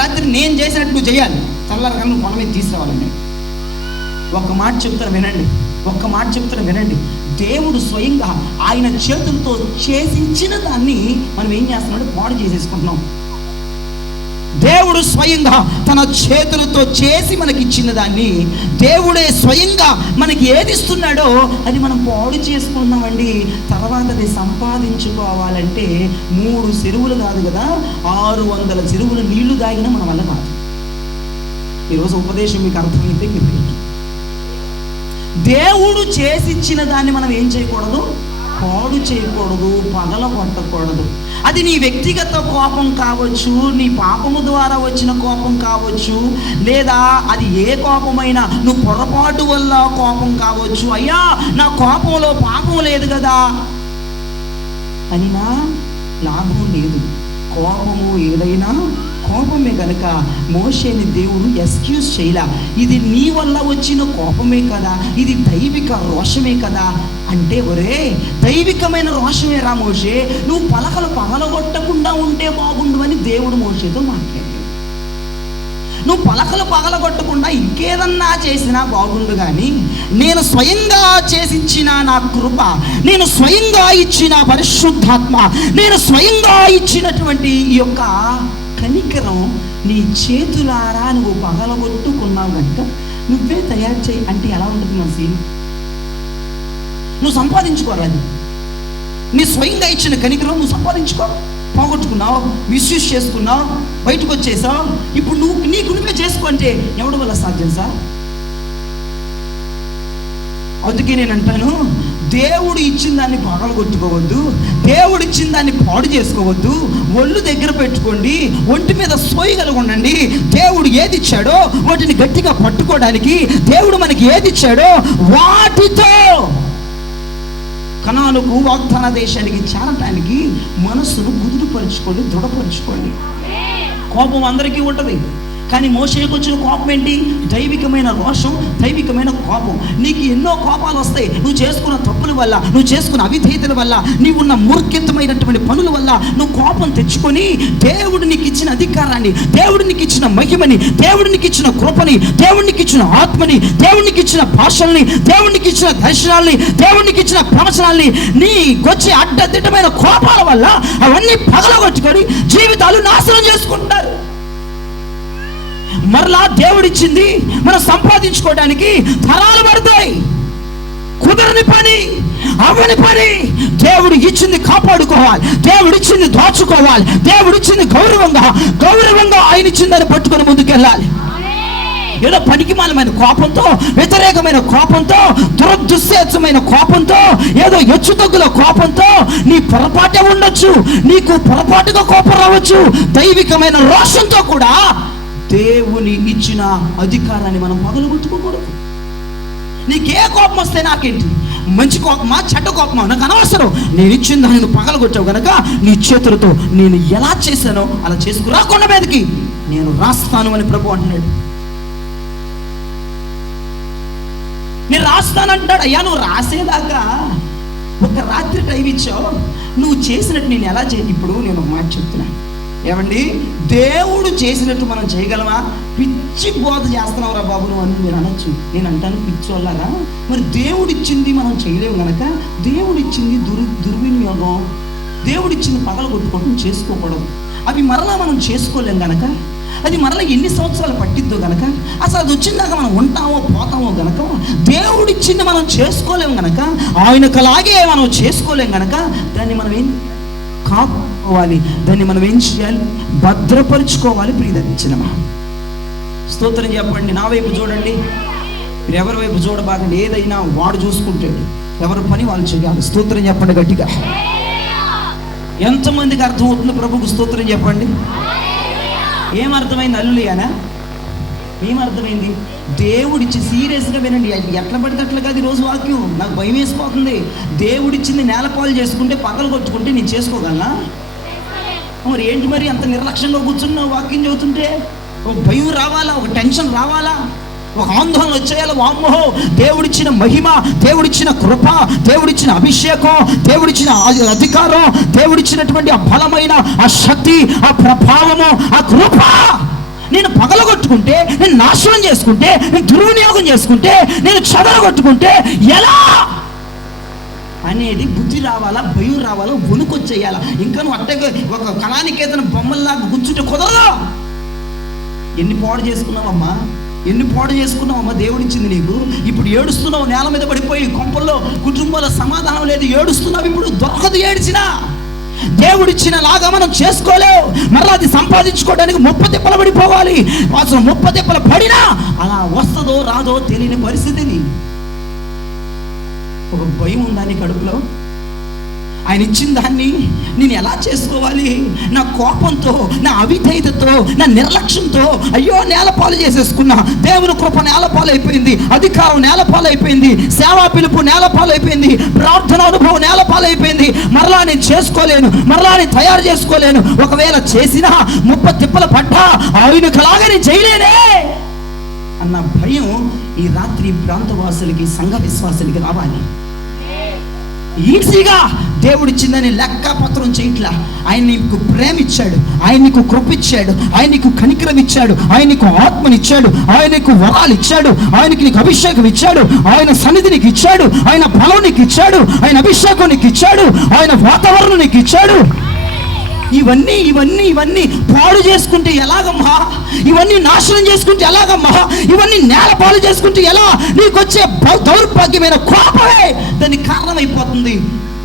రాత్రి నేను చేసినట్టు నువ్వు చేయాలి. తెల్లారి కల్లా నువ్వు కొండ మీద తీసుకురావాలండి. ఒక్క మాట చెప్తాను వినండి. దేవుడు స్వయంగా ఆయన చేతులతో చేసించిన దాన్ని మనం ఏం చేస్తున్నాడు? పాడు చేసేసుకుంటున్నాం. దేవుడు స్వయంగా తన చేతులతో చేసి మనకి ఇచ్చిన దాన్ని దేవుడే స్వయంగా మనకి ఏది ఇస్తున్నాడో అది మనం పాడు చేసుకున్నామండి. తర్వాత అది సంపాదించుకోవాలంటే 3 చెరువులు కాదు కదా, 600 చెరువులు నీళ్లు తాగినా మన వల్ల కాదు. ఈరోజు ఉపదేశం మీకు అర్థమైతే దేవుడు చేసిచ్చిన దాన్ని మనం ఏం చేయకూడదు? పాడు చేయకూడదు, పగలగొట్టకూడదు. అది నీ వ్యక్తిగత కోపం కావచ్చు, నీ పాపము ద్వారా వచ్చిన కోపం కావచ్చు, లేదా అది ఏ కోపమైనా నువ్వు పొరపాటు వల్ల కోపం కావచ్చు. అయ్యా నా కోపంలో పాపం లేదు కదా అని నా లాభం లేదు. కోపము ఏదైనా కోపమే కనుక మోషేని దేవుడు ఎక్స్క్యూజ్ చేయలా. ఇది నీ వల్ల వచ్చిన కోపమే కదా, ఇది దైవిక రోషమే కదా అంటే, ఒరే దైవికమైన రోషమే రా మోషే, నువ్వు పలకలు పగలగొట్టకుండా ఉంటే బాగుండు అని దేవుడు మోషేతో మాట్లాడాడు. నువ్వు పలకలు పగలగొట్టకుండా ఇంకేదన్నా చేసినా బాగుండు, కానీ నేను స్వయంగా చేసిచ్చిన నా కృప, నేను స్వయంగా ఇచ్చిన పరిశుద్ధాత్మ, నేను స్వయంగా ఇచ్చినటువంటి ఈ యొక్క కనికరం నీ చేతులారా నువ్వు పగలగొట్టుకున్నావు కనుక నువ్వే తయారు చేయి అంటే ఎలా ఉంటుంది మన సీన్? నువ్వు సంపాదించుకోరాదు. నీ స్వయంగా ఇచ్చిన కనికరం నువ్వు సంపాదించుకో. పోగొట్టుకున్నావు, మిస్యూజ్ చేసుకున్నావు, బయటకు వచ్చేసావు. ఇప్పుడు నీకు నువ్వే చేసుకో అంటే ఎవడి వల్ల సాధ్యం సార్? అందుకే నేను అంటాను, దేవుడు ఇచ్చిన దాన్ని పగలగొట్టుకోవద్దు, దేవుడు ఇచ్చిన దాన్ని పాడు చేసుకోవద్దు. ఒళ్ళు దగ్గర పెట్టుకోండి, ఒంటి మీద సోయగలిగి ఉండండి. దేవుడు ఏది ఇచ్చాడో వాటిని గట్టిగా పట్టుకోవడానికి, దేవుడు మనకి ఏది ఇచ్చాడో వాటితో కనానుకు వాగ్దాన దేశానికి చేరటానికి మనస్సును కుదురుపరుచుకోండి, దృఢపరుచుకోండి. కోపం అందరికీ ఉంటుంది, కానీ మోషేకు వచ్చిన కోపం ఏంటి? దైవికమైన రోషం, దైవికమైన కోపం. నీకు ఎన్నో కోపాలు వస్తాయి నువ్వు చేసుకున్న తప్పుల వల్ల, నువ్వు చేసుకున్న అవిధేయతల వల్ల, నీవున్న మూర్ఖితమైనటువంటి పనుల వల్ల నువ్వు కోపం తెచ్చుకొని దేవుడు నీకు ఇచ్చిన అధికారాన్ని, దేవుడు నీకు ఇచ్చిన మహిమని, దేవుడు నీకు ఇచ్చిన కృపని, దేవుడు నీకు ఇచ్చిన ఆత్మని, దేవుడు నీకు ఇచ్చిన భాషల్ని, దేవుడు నీకు ఇచ్చిన దర్శనాల్ని, దేవుడు నీకు ఇచ్చిన ప్రవచనాల్ని నీకొచ్చే అడ్డదిడ్డమైన కోపాల వల్ల అవన్నీ పగలగొట్టుకొని జీవితాలు నాశనం చేసుకుంటారు. మరలా దేవుడిచ్చింది మనం సంపాదించుకోవడానికి తరాలు పడతాయి. కుదరని పని, అవని పని. దేవుడు ఇచ్చింది కాపాడుకోవాలి, దేవుడు ఇచ్చింది దాచుకోవాలి, దేవుడు ఇచ్చింది గౌరవంగా ఆయన ఇచ్చిందని పట్టుకొని ముందుకెళ్ళాలి. ఏదో పనికిమాలమైన కోపంతో, వ్యతిరేకమైన కోపంతో, దురదృశ్యమైన కోపంతో, ఏదో హెచ్చుతగ్గుల కోపంతో నీ పొరపాటే ఉండొచ్చు, నీకు పొరపాటుగా కోపం రావచ్చు. దైవికమైన రోషంతో కూడా దేవుని ఇచ్చిన అధికారాన్ని మనం పగలగొట్టుకోకూడదు. నీకే కోపం వస్తే నాకేంటి? మంచి కోపమా, చెడ్డ కోపమా, నాకు అనవసరం. నేను ఇచ్చిన దాన్ని పగలగొట్టావు కనుక నీ చేతులతో నేను ఎలా చేశానో అలా చేసుకురా, కొండ మీదకి నేను రాస్తాను అని ప్రభు అంటున్నాడు. నేను రాస్తానంటాడు. అయ్యా నువ్వు రాసేదాకా ఒక రాత్రి టైం ఇచ్చావు, నువ్వు చేసినట్టు నేను ఎలా ఇప్పుడు నేను ఒక మాట చెప్తున్నాను. ఏమండి, దేవుడు చేసినట్టు మనం చేయగలమా? పిచ్చి బోధ చేస్తున్నావు రా బాబు నువ్వు అని మీరు అనొచ్చు. నేను అంటాను పిచ్చోళ్ళగా, మరి దేవుడు ఇచ్చింది మనం చేయలేము కనుక దేవుడు ఇచ్చింది దుర్వినియోగం, దేవుడు ఇచ్చింది పగలగొట్టుకోవడం చేసుకోకూడదు. అవి మరలా మనం చేసుకోలేం కనుక, అది మరలా ఎన్ని సంవత్సరాలు పట్టిద్దో కనుక, అసలు అది వచ్చిందాక మనం ఉంటామో పోతామో కనుక, దేవుడిచ్చింది మనం చేసుకోలేము కనుక, ఆయనకలాగే మనం చేసుకోలేం కనుక దాన్ని మనం ఏం కాపాడుకోవాలి, దాన్ని మనం ఏం చేయాలి? భద్రపరుచుకోవాలి. ప్రియదర్శనమా స్తోత్రం చెప్పండి. నా వైపు చూడండి, మీరు ఎవరి వైపు చూడబాకండి. ఏదైనా వాడు చూసుకుంటాడు, ఎవరి పని వాళ్ళు చేయాలి. స్తోత్రం చెప్పండి గట్టిగా. ఎంతమందికి అర్థమవుతుంది ప్రభుకు స్తోత్రం చెప్పండి. ఏమర్థమైంది? అల్లులియానా? ఏమర్థమైంది? దేవుడిచ్చి సీరియస్గా వినండి, ఎట్లా పడితే అట్లా కాదు. ఈరోజు వాక్యం నాకు భయం వేసిపోతుంది. దేవుడిచ్చింది నేలపాలు చేసుకుంటే పగలు కొట్టుకుంటే నేను చేసుకోగలనా? మరి ఏంటి మరి అంత నిర్లక్ష్యంగా కూర్చున్నావు? వాక్యం చదువుతుంటే ఒక భయం రావాలా, ఒక టెన్షన్ రావాలా, ఒక ఆందోళన వచ్చేయాలి. వామ్మో, దేవుడిచ్చిన మహిమ, దేవుడిచ్చిన కృప, దేవుడిచ్చిన అభిషేకం, దేవుడిచ్చిన అధికారం, దేవుడిచ్చినటువంటి ఆ బలమైన ఆ శక్తి, ఆ ప్రభావము, ఆ కృప నేను పగలగొట్టుకుంటే, నేను నాశనం చేసుకుంటే, నేను దుర్వినియోగం చేసుకుంటే, నేను చెదరగొట్టుకుంటే ఎలా అనేది బుద్ధి రావాలా, భయం రావాలా, వణుకొచ్చేయాలా. ఇంకా నువ్వు అట్టగా ఒక కళానికేతన బొమ్మల్లాగా కూర్చుంటే కుదరదు. ఎన్ని పాడు చేసుకున్నావమ్మా, ఎన్ని పాడు చేసుకున్నావమ్మా దేవుడిచ్చింది నీకు. ఇప్పుడు ఏడుస్తున్నావు, నేల మీద పడిపోయి కొంపల్లో కుటుంబాల సమాధానం లేదు, ఏడుస్తున్నావు. ఇప్పుడు దొరకదు ఏడ్చినా. దేవుడిచ్చిన లాగా మనం చేసుకోలేవు. మరలా అది సంపాదించుకోవడానికి ముప్పతిప్పలు పడిపోవాలి. అసలు ముప్పతిప్పలు పడినా అలా వస్తుందో రాదో తెలియని పరిస్థితిని. ఒక భయం ఉందా నీ కడుపులో? ఆయన ఇచ్చిన దాన్ని నేను ఎలా చేసుకోవాలి? నా కోపంతో, నా అవిధేయతతో, నా నిర్లక్ష్యంతో అయ్యో నేలపాలు చేసేసుకున్నా. దేవుని కృప నేలపాలు అయిపోయింది, అధికారం నేలపాలు అయిపోయింది, సేవా పిలుపు నేలపాలు అయిపోయింది, ప్రార్థన అనుభవం నేలపాలు అయిపోయింది. మరలా నేను చేసుకోలేను, మరలా నేను తయారు చేసుకోలేను. ఒకవేళ చేసినా ముప్పతిప్పల పడ్డా ఆయనకులాగా నేను చేయలేనే అన్న భయం ఈ రాత్రి ప్రాంతవాసులకి, సంఘ విశ్వాసులకి రావాలి. ఈజీగా దేవుడిచ్చిందని లెక్కపత్రం చేయట్లా. ఆయన నీకు ప్రేమ ఇచ్చాడు, ఆయన నీకు కృప ఇచ్చాడు, ఆయన నీకు కనికరం ఇచ్చాడు, ఆయన నీకు ఆత్మనిచ్చాడు, ఆయన నీకు వరాలు ఇచ్చాడు, ఆయనకి నీకు అభిషేకం ఇచ్చాడు, ఆయన సన్నిధి నీకు ఇచ్చాడు, ఆయన బలం నీకు ఇచ్చాడు, ఆయన అభిషేకం నీకు ఇచ్చాడు, ఆయన వాతావరణం నీకు ఇచ్చాడు. ఇవన్నీ ఇవన్నీ ఇవన్నీ పాడు చేసుకుంటే ఎలాగమ్మా? ఇవన్నీ నాశనం చేసుకుంటే ఎలాగమ్మా? ఇవన్నీ నేల పాలు చేసుకుంటే ఎలా? నీకు వచ్చే దౌర్భాగ్యమైన కోపమే దానికి కారణమైపోతుంది.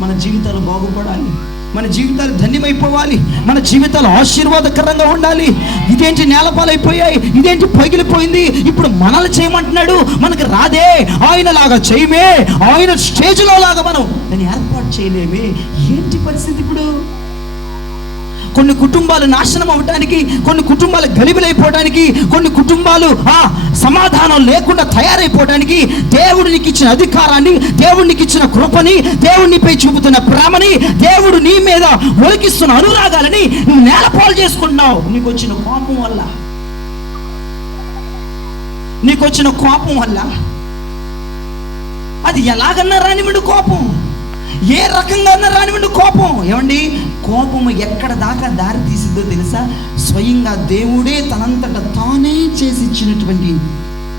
మన జీవితాలు బాగుపడాలి, మన జీవితాలు ధన్యమైపోవాలి, మన జీవితాలు ఆశీర్వాదకరంగా ఉండాలి. ఇదేంటి నేలపాలైపోయాయి, ఇదేంటి పగిలిపోయింది, ఇప్పుడు మనల్ని చేయమంటున్నాడు, మనకి రాదే, ఆయన లాగా చేయమే, ఆయన స్టేజ్లో లాగా మనం దాన్ని ఏర్పాటు చేయలేమే. ఏంటి పరిస్థితి ఇప్పుడు? కొన్ని కుటుంబాలు నాశనం అవ్వడానికి, కొన్ని కుటుంబాలు గలిబిలైపోవడానికి, కొన్ని కుటుంబాలు సమాధానం లేకుండా తయారైపోవడానికి దేవుడు నీకు ఇచ్చిన అధికారాన్ని, దేవుడు నీకు ఇచ్చిన కృపని, దేవుడు నీపై చూపుతున్న ప్రేమని, దేవుడు నీ మీద ఒలికిస్తున్న అనురాగాలని నువ్వు నేలపాలు చేసుకుంటున్నావు. నీకు వచ్చిన కోపం వల్ల అది ఎలాగన్నా రానివ్వండి కోపం, ఏ రకంగా రానివ్వండి కోపం. ఏమండి, కోపము ఎక్కడ దాకా దారి తీసిద్దో తెలుసా? స్వయంగా దేవుడే తనంతట తానే చేసి ఇచ్చినటువంటి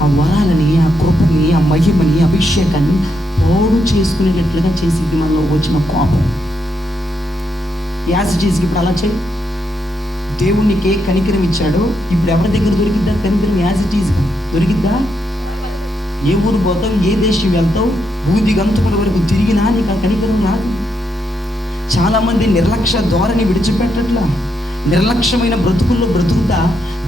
ఆ వరాలని, ఆ కృపని, ఆ మహిమని, అభిషేకాన్ని పాడు చేసుకునేటట్లుగా చేసిద్ది మనలో వచ్చిన కోపం. యాసిటీస్కి ఇప్పుడు అలా చేయి. దేవునికి కనికరం ఇచ్చాడు, ఇప్పుడు ఎవరి దగ్గర దొరికిద్దా కనికరం? యాసిటీస్గా దొరికిద్దా? ఏ ఊరు పోతావు, ఏ దేశం వెళ్తావు, బూది గంతుకుల వరకు తిరిగినా నీకు ఆ కనికరం రాదు. చాలామంది నిర్లక్ష్య ధోరణి విడిచిపెట్టట్లా, నిర్లక్ష్యమైన బ్రతుకుల్లో బ్రతుకుతా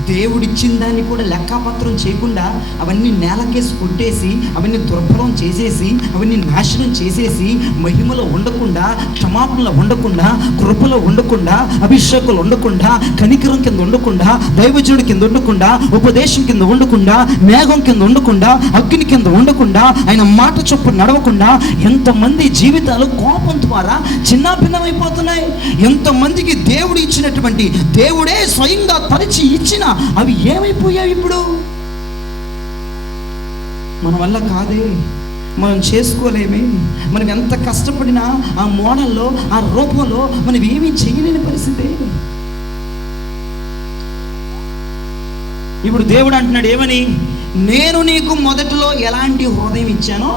దేవుడిచ్చిన దాన్ని కూడా లెక్కాపత్రం చేయకుండా అవన్నీ నేలకేసి కొట్టేసి, అవన్నీ దుర్భరం చేసేసి, అవన్నీ నాశనం చేసేసి, మహిమలో ఉండకుండా, క్షమాపణలో ఉండకుండా, కృపలో ఉండకుండా, అభిషేకులు ఉండకుండా, కనికరం కింద ఉండకుండా, దైవజనుడి కింద ఉండకుండా, ఉపదేశం కింద ఉండకుండా, మేఘం కింద ఉండకుండా, అగ్ని కింద ఉండకుండా, ఆయన మాట చొప్పున నడవకుండా ఎంతమంది జీవితాలు కోపం ద్వారా చిన్నాభిన్నమైపోతున్నాయి. ఎంతమందికి దేవుడు ఇచ్చినటువంటి, దేవుడే స్వయంగా తరిచి ఇచ్చిన అవి ఏమైపోయాయి ఇప్పుడు? మన వల్ల కాదే, మనం చేసుకోలేమే, మనం ఎంత కష్టపడినా ఆ మోడల్లో, ఆ రూపంలో మనం ఏమీ చేయలేని పరిస్థితి. ఇప్పుడు దేవుడు అంటున్నాడు ఏమని? నేను నీకు మొదట్లో ఎలాంటి హృదయం ఇచ్చానో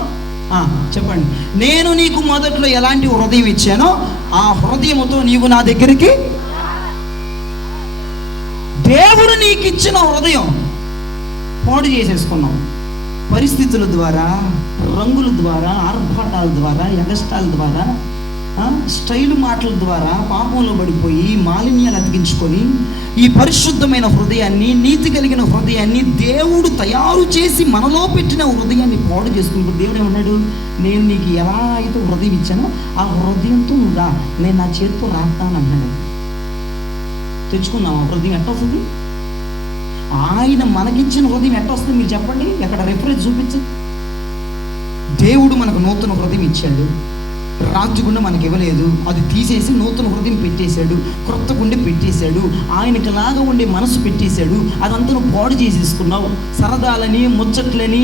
చెప్పండి. నేను నీకు మొదట్లో ఎలాంటి హృదయం ఇచ్చానో ఆ హృదయముతో నీవు నా దగ్గరికి. దేవుడు నీకు ఇచ్చిన హృదయం పాడు చేసేసుకున్నావు. పరిస్థితుల ద్వారా, రంగుల ద్వారా, ఆర్భాటాల ద్వారా, ఎగస్టాల ద్వారా, స్టైలు మాటల ద్వారా పాపంలో పడిపోయి మాలిన్యాలు అతికించుకొని ఈ పరిశుద్ధమైన హృదయాన్ని, నీతి కలిగిన హృదయాన్ని, దేవుడు తయారు చేసి మనలో పెట్టిన హృదయాన్ని పాడు చేసుకున్నప్పుడు దేవుడు ఏమన్నాడు? నేను నీకు ఎలా అయితే హృదయం ఇచ్చానో ఆ హృదయంతో నువ్వు రా, నేను నా చేతితో రాస్తానన్నాడు. తెచ్చుకుందాం. ఆ హృదయం ఎట్ట వస్తుంది? ఆయన మనకిచ్చిన హృదయం ఎట్ట వస్తుంది మీరు చెప్పండి? ఎక్కడ రెఫరెన్స్ చూపించండి. దేవుడు మనకు నూతన హృదయం ఇచ్చాడు, రాజు గుండె మనకి ఇవ్వలేదు, అది తీసేసి నూతన హృదయం పెట్టేశాడు, క్రొత్త గుండె పెట్టేశాడు, ఆయనకి లాగా ఉండే మనసు పెట్టేశాడు. అదంతా నువ్వు పాడు చేసేసుకున్నావు. సరదాలని, ముచ్చట్లని,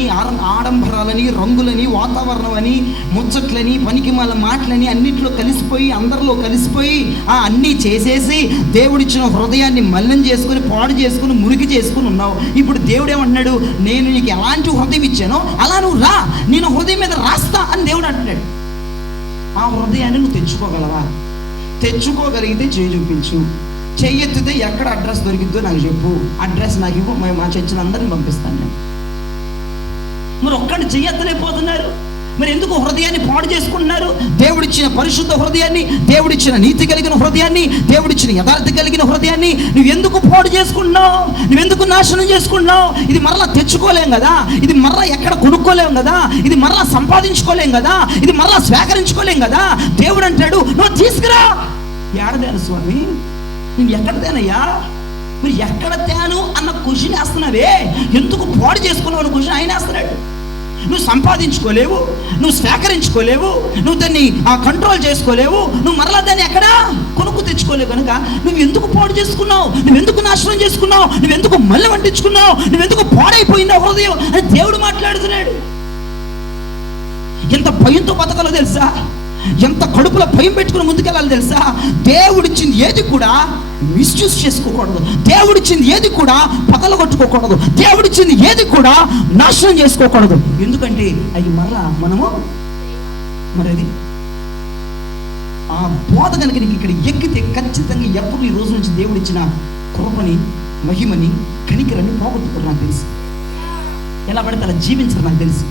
ఆడంబరాలని, రంగులని, వాతావరణం అని, ముచ్చట్లని, పనికిమాల మాటలని అన్నిట్లో కలిసిపోయి, అందరిలో కలిసిపోయి అన్నీ చేసేసి దేవుడిచ్చిన హృదయాన్ని మలినం చేసుకుని, పాడు చేసుకుని, మురికి చేసుకుని ఉన్నావు. ఇప్పుడు దేవుడు ఏమంటున్నాడు? నేను నీకు ఎలాంటి హృదయం ఇచ్చానో అలా నువ్వు రా, నేను హృదయం మీద రాస్తా అని దేవుడు అంటున్నాడు. ఆ హృదయాన్ని నువ్వు తెచ్చుకోగలవా? తెచ్చుకోగలిగితే చేయి చూపించు. చెయ్యెత్తితే ఎక్కడ అడ్రస్ దొరికిద్దో నాకు చెప్పు, అడ్రస్ నాకు ఇవ్వు, మా చర్చిని అందరిని పంపిస్తాను నేను. మరి ఒక్కడిని చెయ్యెత్తలేకపోతున్నారు, మరి ఎందుకు హృదయాన్ని పాడు చేసుకుంటున్నారు? దేవుడిచ్చిన పరిశుద్ధ హృదయాన్ని, దేవుడిచ్చిన నీతి కలిగిన హృదయాన్ని, దేవుడిచ్చిన యథార్థ కలిగిన హృదయాన్ని నువ్వెందుకు పాడు చేసుకుంటున్నావు? నువ్వెందుకు నాశనం చేసుకుంటున్నావు? ఇది మరలా తెచ్చుకోలేం కదా, ఇది మరలా ఎక్కడ కొనుక్కోలేం కదా, ఇది మరలా సంపాదించుకోలేం కదా, ఇది మరలా స్వీకరించుకోలేం కదా. దేవుడు అంటాడు నువ్వు తీసుకురా. ఏడదేను స్వామి, నేను ఎక్కడ తేనయ్యా? మీరు ఎక్కడ తేను అన్న క్వశ్చన్ వేస్తున్నావే, ఎందుకు పాడు చేసుకున్నావు అన్న క్వశ్చన్ ఆయన వేస్తున్నాడు. నువ్వు సంపాదించుకోలేవు, నువ్వు స్వీకరించుకోలేవు, నువ్వు దాన్ని కంట్రోల్ చేసుకోలేవు, నువ్వు మరలా దాన్ని ఎక్కడ కొనుక్కు తెచ్చుకోలేవు. కనుక నువ్వు ఎందుకు పాడు చేసుకున్నావు? నువ్వెందుకు నాశనం చేసుకున్నావు? నువ్వెందుకు మళ్ళీ వండించుకున్నావు? నువ్వెందుకు పాడైపోయిందా హృదయం అని దేవుడు మాట్లాడుతున్నాడు. ఎంత భయంతో బతకాలో తెలుసా? ఎంత కడుపులో భయం పెట్టుకుని ముందుకెళ్ళాలి తెలుసా? దేవుడిచ్చింది ఏది కూడా మిస్యూజ్ చేసుకోకూడదు, దేవుడిచ్చింది ఏది కూడా పగలగొట్టుకోకూడదు, దేవుడిచ్చింది ఏది కూడా నాశనం చేసుకోకూడదు. ఎందుకంటే అవి మరలా మనము మరి ఆ బోధ కనుక నీకు ఇక్కడ ఎక్కితే ఖచ్చితంగా ఎప్పుడు ఈ రోజు నుంచి దేవుడు ఇచ్చిన కృపని, మహిమని, కనికరాన్ని పోగొట్టుకోరు నాకు తెలుసు. ఎలా పడితే అలా జీవించరు నాకు తెలుసు.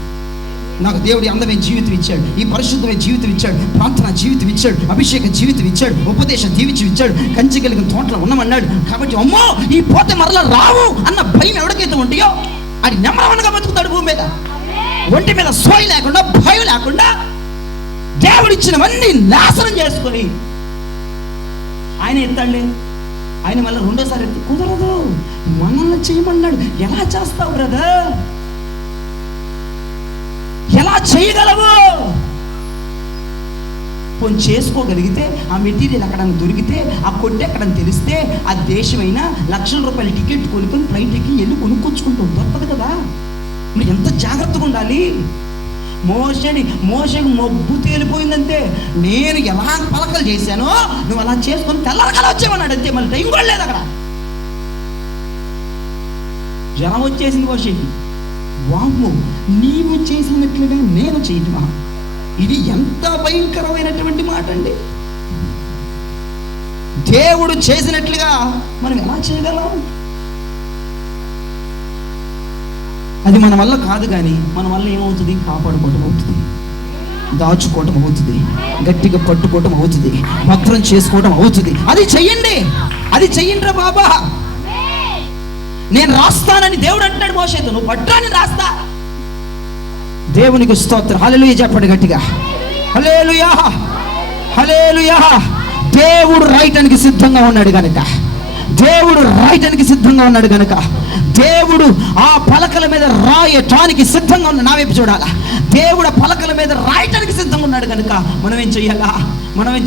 నాకు దేవుడి అందమైన జీవితం ఇచ్చాడు, ఈ పరిశుద్ధమైన జీవితం ఇచ్చాడు, ప్రార్థన జీవితం ఇచ్చాడు, అభిషేక జీవితం ఇచ్చాడు, ఉపదేశ జీవితం ఇచ్చాడు, కంచి కలిగిన తోటలో ఉన్నామన్నాడు. కాబట్టి అమ్మో ఈ పోతే మరలా రావు అన్న భయం ఎవరికైతే ఉంటాయో అది నెమ్మరవనగా బతుకుతాడు భూమి మీద. ఒంటి మీద సోయి లేకుండా, భయం లేకుండా దేవుడిచ్చినవన్నీ నాశనం చేసుకొని ఆయన ఎత్తాడులే. ఆయన మళ్ళీ రెండోసారి ఎత్తి కుదరదు, మనల్ని చేయమన్నాడు. ఎలా చేస్తావు బ్రదర్? ఎలా చేయగలవు? కొంచెం చేసుకోగలిగితే, ఆ మెటీరియల్ అక్కడ దొరికితే, ఆ కొట్టు ఎక్కడ తెలిస్తే, ఆ దేశమైనా లక్షల రూపాయల టికెట్ కొనుక్కొని ఫ్లైట్ ఎక్కి వెళ్ళి కొనుక్కొచ్చుకుంటూ దొరకదు కదా. మీరు ఎంత జాగ్రత్తగా ఉండాలి. మోషకి మొబ్బు తేలిపోయిందంటే, నేను ఎలా పలకలు చేశానో నువ్వు అలా చేసుకొని తెల్లరకాల వచ్చామన్నాడు అంతే. మళ్ళీ టైం కూడా లేదు అక్కడ. జ్వరం వచ్చేసింది మోషకి. వాము, నీవు చేసినట్లుగా నేను చేయటమా? ఇది ఎంత భయంకరమైనటువంటి మాట అండి. దేవుడు చేసినట్లుగా మనం ఎలా చేయగలం? అది మన వల్ల కాదు. కానీ మన వల్ల ఏమవుతుంది? కాపాడుకోవటం అవుతుంది, దాచుకోవటం అవుతుంది, గట్టిగా పట్టుకోవటం అవుతుంది, భద్రం చేసుకోవటం అవుతుంది. అది చెయ్యండి, అది చెయ్యండి బాబా. నేను రాస్తానని దేవుడు అంటాడు మోషేతో, నువ్వు పట్టాని రాస్తా. దేవునికి స్తోత్రం. హల్లెలూయా చెప్పండి గట్టిగా. హల్లెలూయా, హల్లెలూయా. దేవుడు రాయటానికి సిద్ధంగా ఉన్నాడు గనుక, దేవుడు రాయటానికి సిద్ధంగా ఉన్నాడు గనుక, దేవుడు ఆ పలకల మీద రాయటానికి సిద్ధంగా ఉన్న, నా వైపు చూడాలా. దేవుడు ఆ పలకల మీద రాయటానికి సిద్ధంగా ఉన్నాడు కనుక మనం ఏం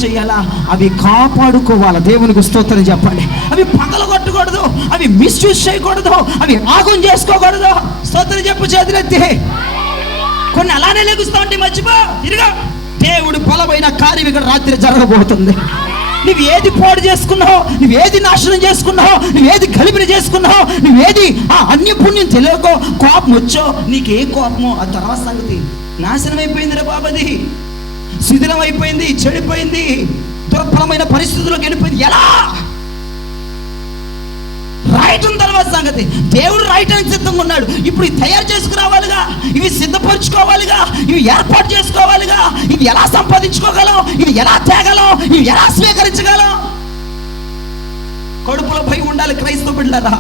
చెయ్యాలా? అవి కాపాడుకోవాలా. దేవునికి స్తోత్రం చెప్పండి. అవి పగలగొట్టకూడదు, అవి మిస్యూజ్ చేయకూడదు, అవి ఆగం చేసుకోకూడదు. స్తోత్రం చెప్పు చేతులెత్తి. కొన్ని అలానే లెగుస్తూ ఉంటే మర్చిపో, తిరిగా. దేవుడు బలమైన కార్యం ఇక్కడ రాత్రి జరగబోతుంది. నువ్వు ఏది పాడు చేసుకున్నావు, నువ్వు ఏది నాశనం చేసుకున్నావు, నువ్వు ఏది కలిపిన చేసుకున్నావు, నువ్వేది అన్య పుణ్యం తెలియకో కోపం వచ్చో, నీకే కోపమో ఆ తర్వాత సంగతి. నాశనం అయిపోయింది రా బాబది, శిథిలం అయిపోయింది, చెడిపోయింది, దుర్భరమైన పరిస్థితుల్లోకి వెళ్ళిపోయింది. ఎలా రాయటం తర్వాత సంగతి. దేవుడు రాయటానికి సిద్ధంగా ఉన్నాడు. ఇప్పుడు ఇవి తయారు చేసుకురావాలిగా, ఇవి సిద్ధపరచుకోవాలిగా, ఇవి ఏర్పాటు చేసుకోవాలిగా. ఇవి ఎలా సంపాదించుకోగలం, ఇవి ఎలా తేగలం, ఇవి ఎలా స్వీకరించగలం? కడుపులో భయం ఉండాలి క్రైస్తవ బిడ్డలారా.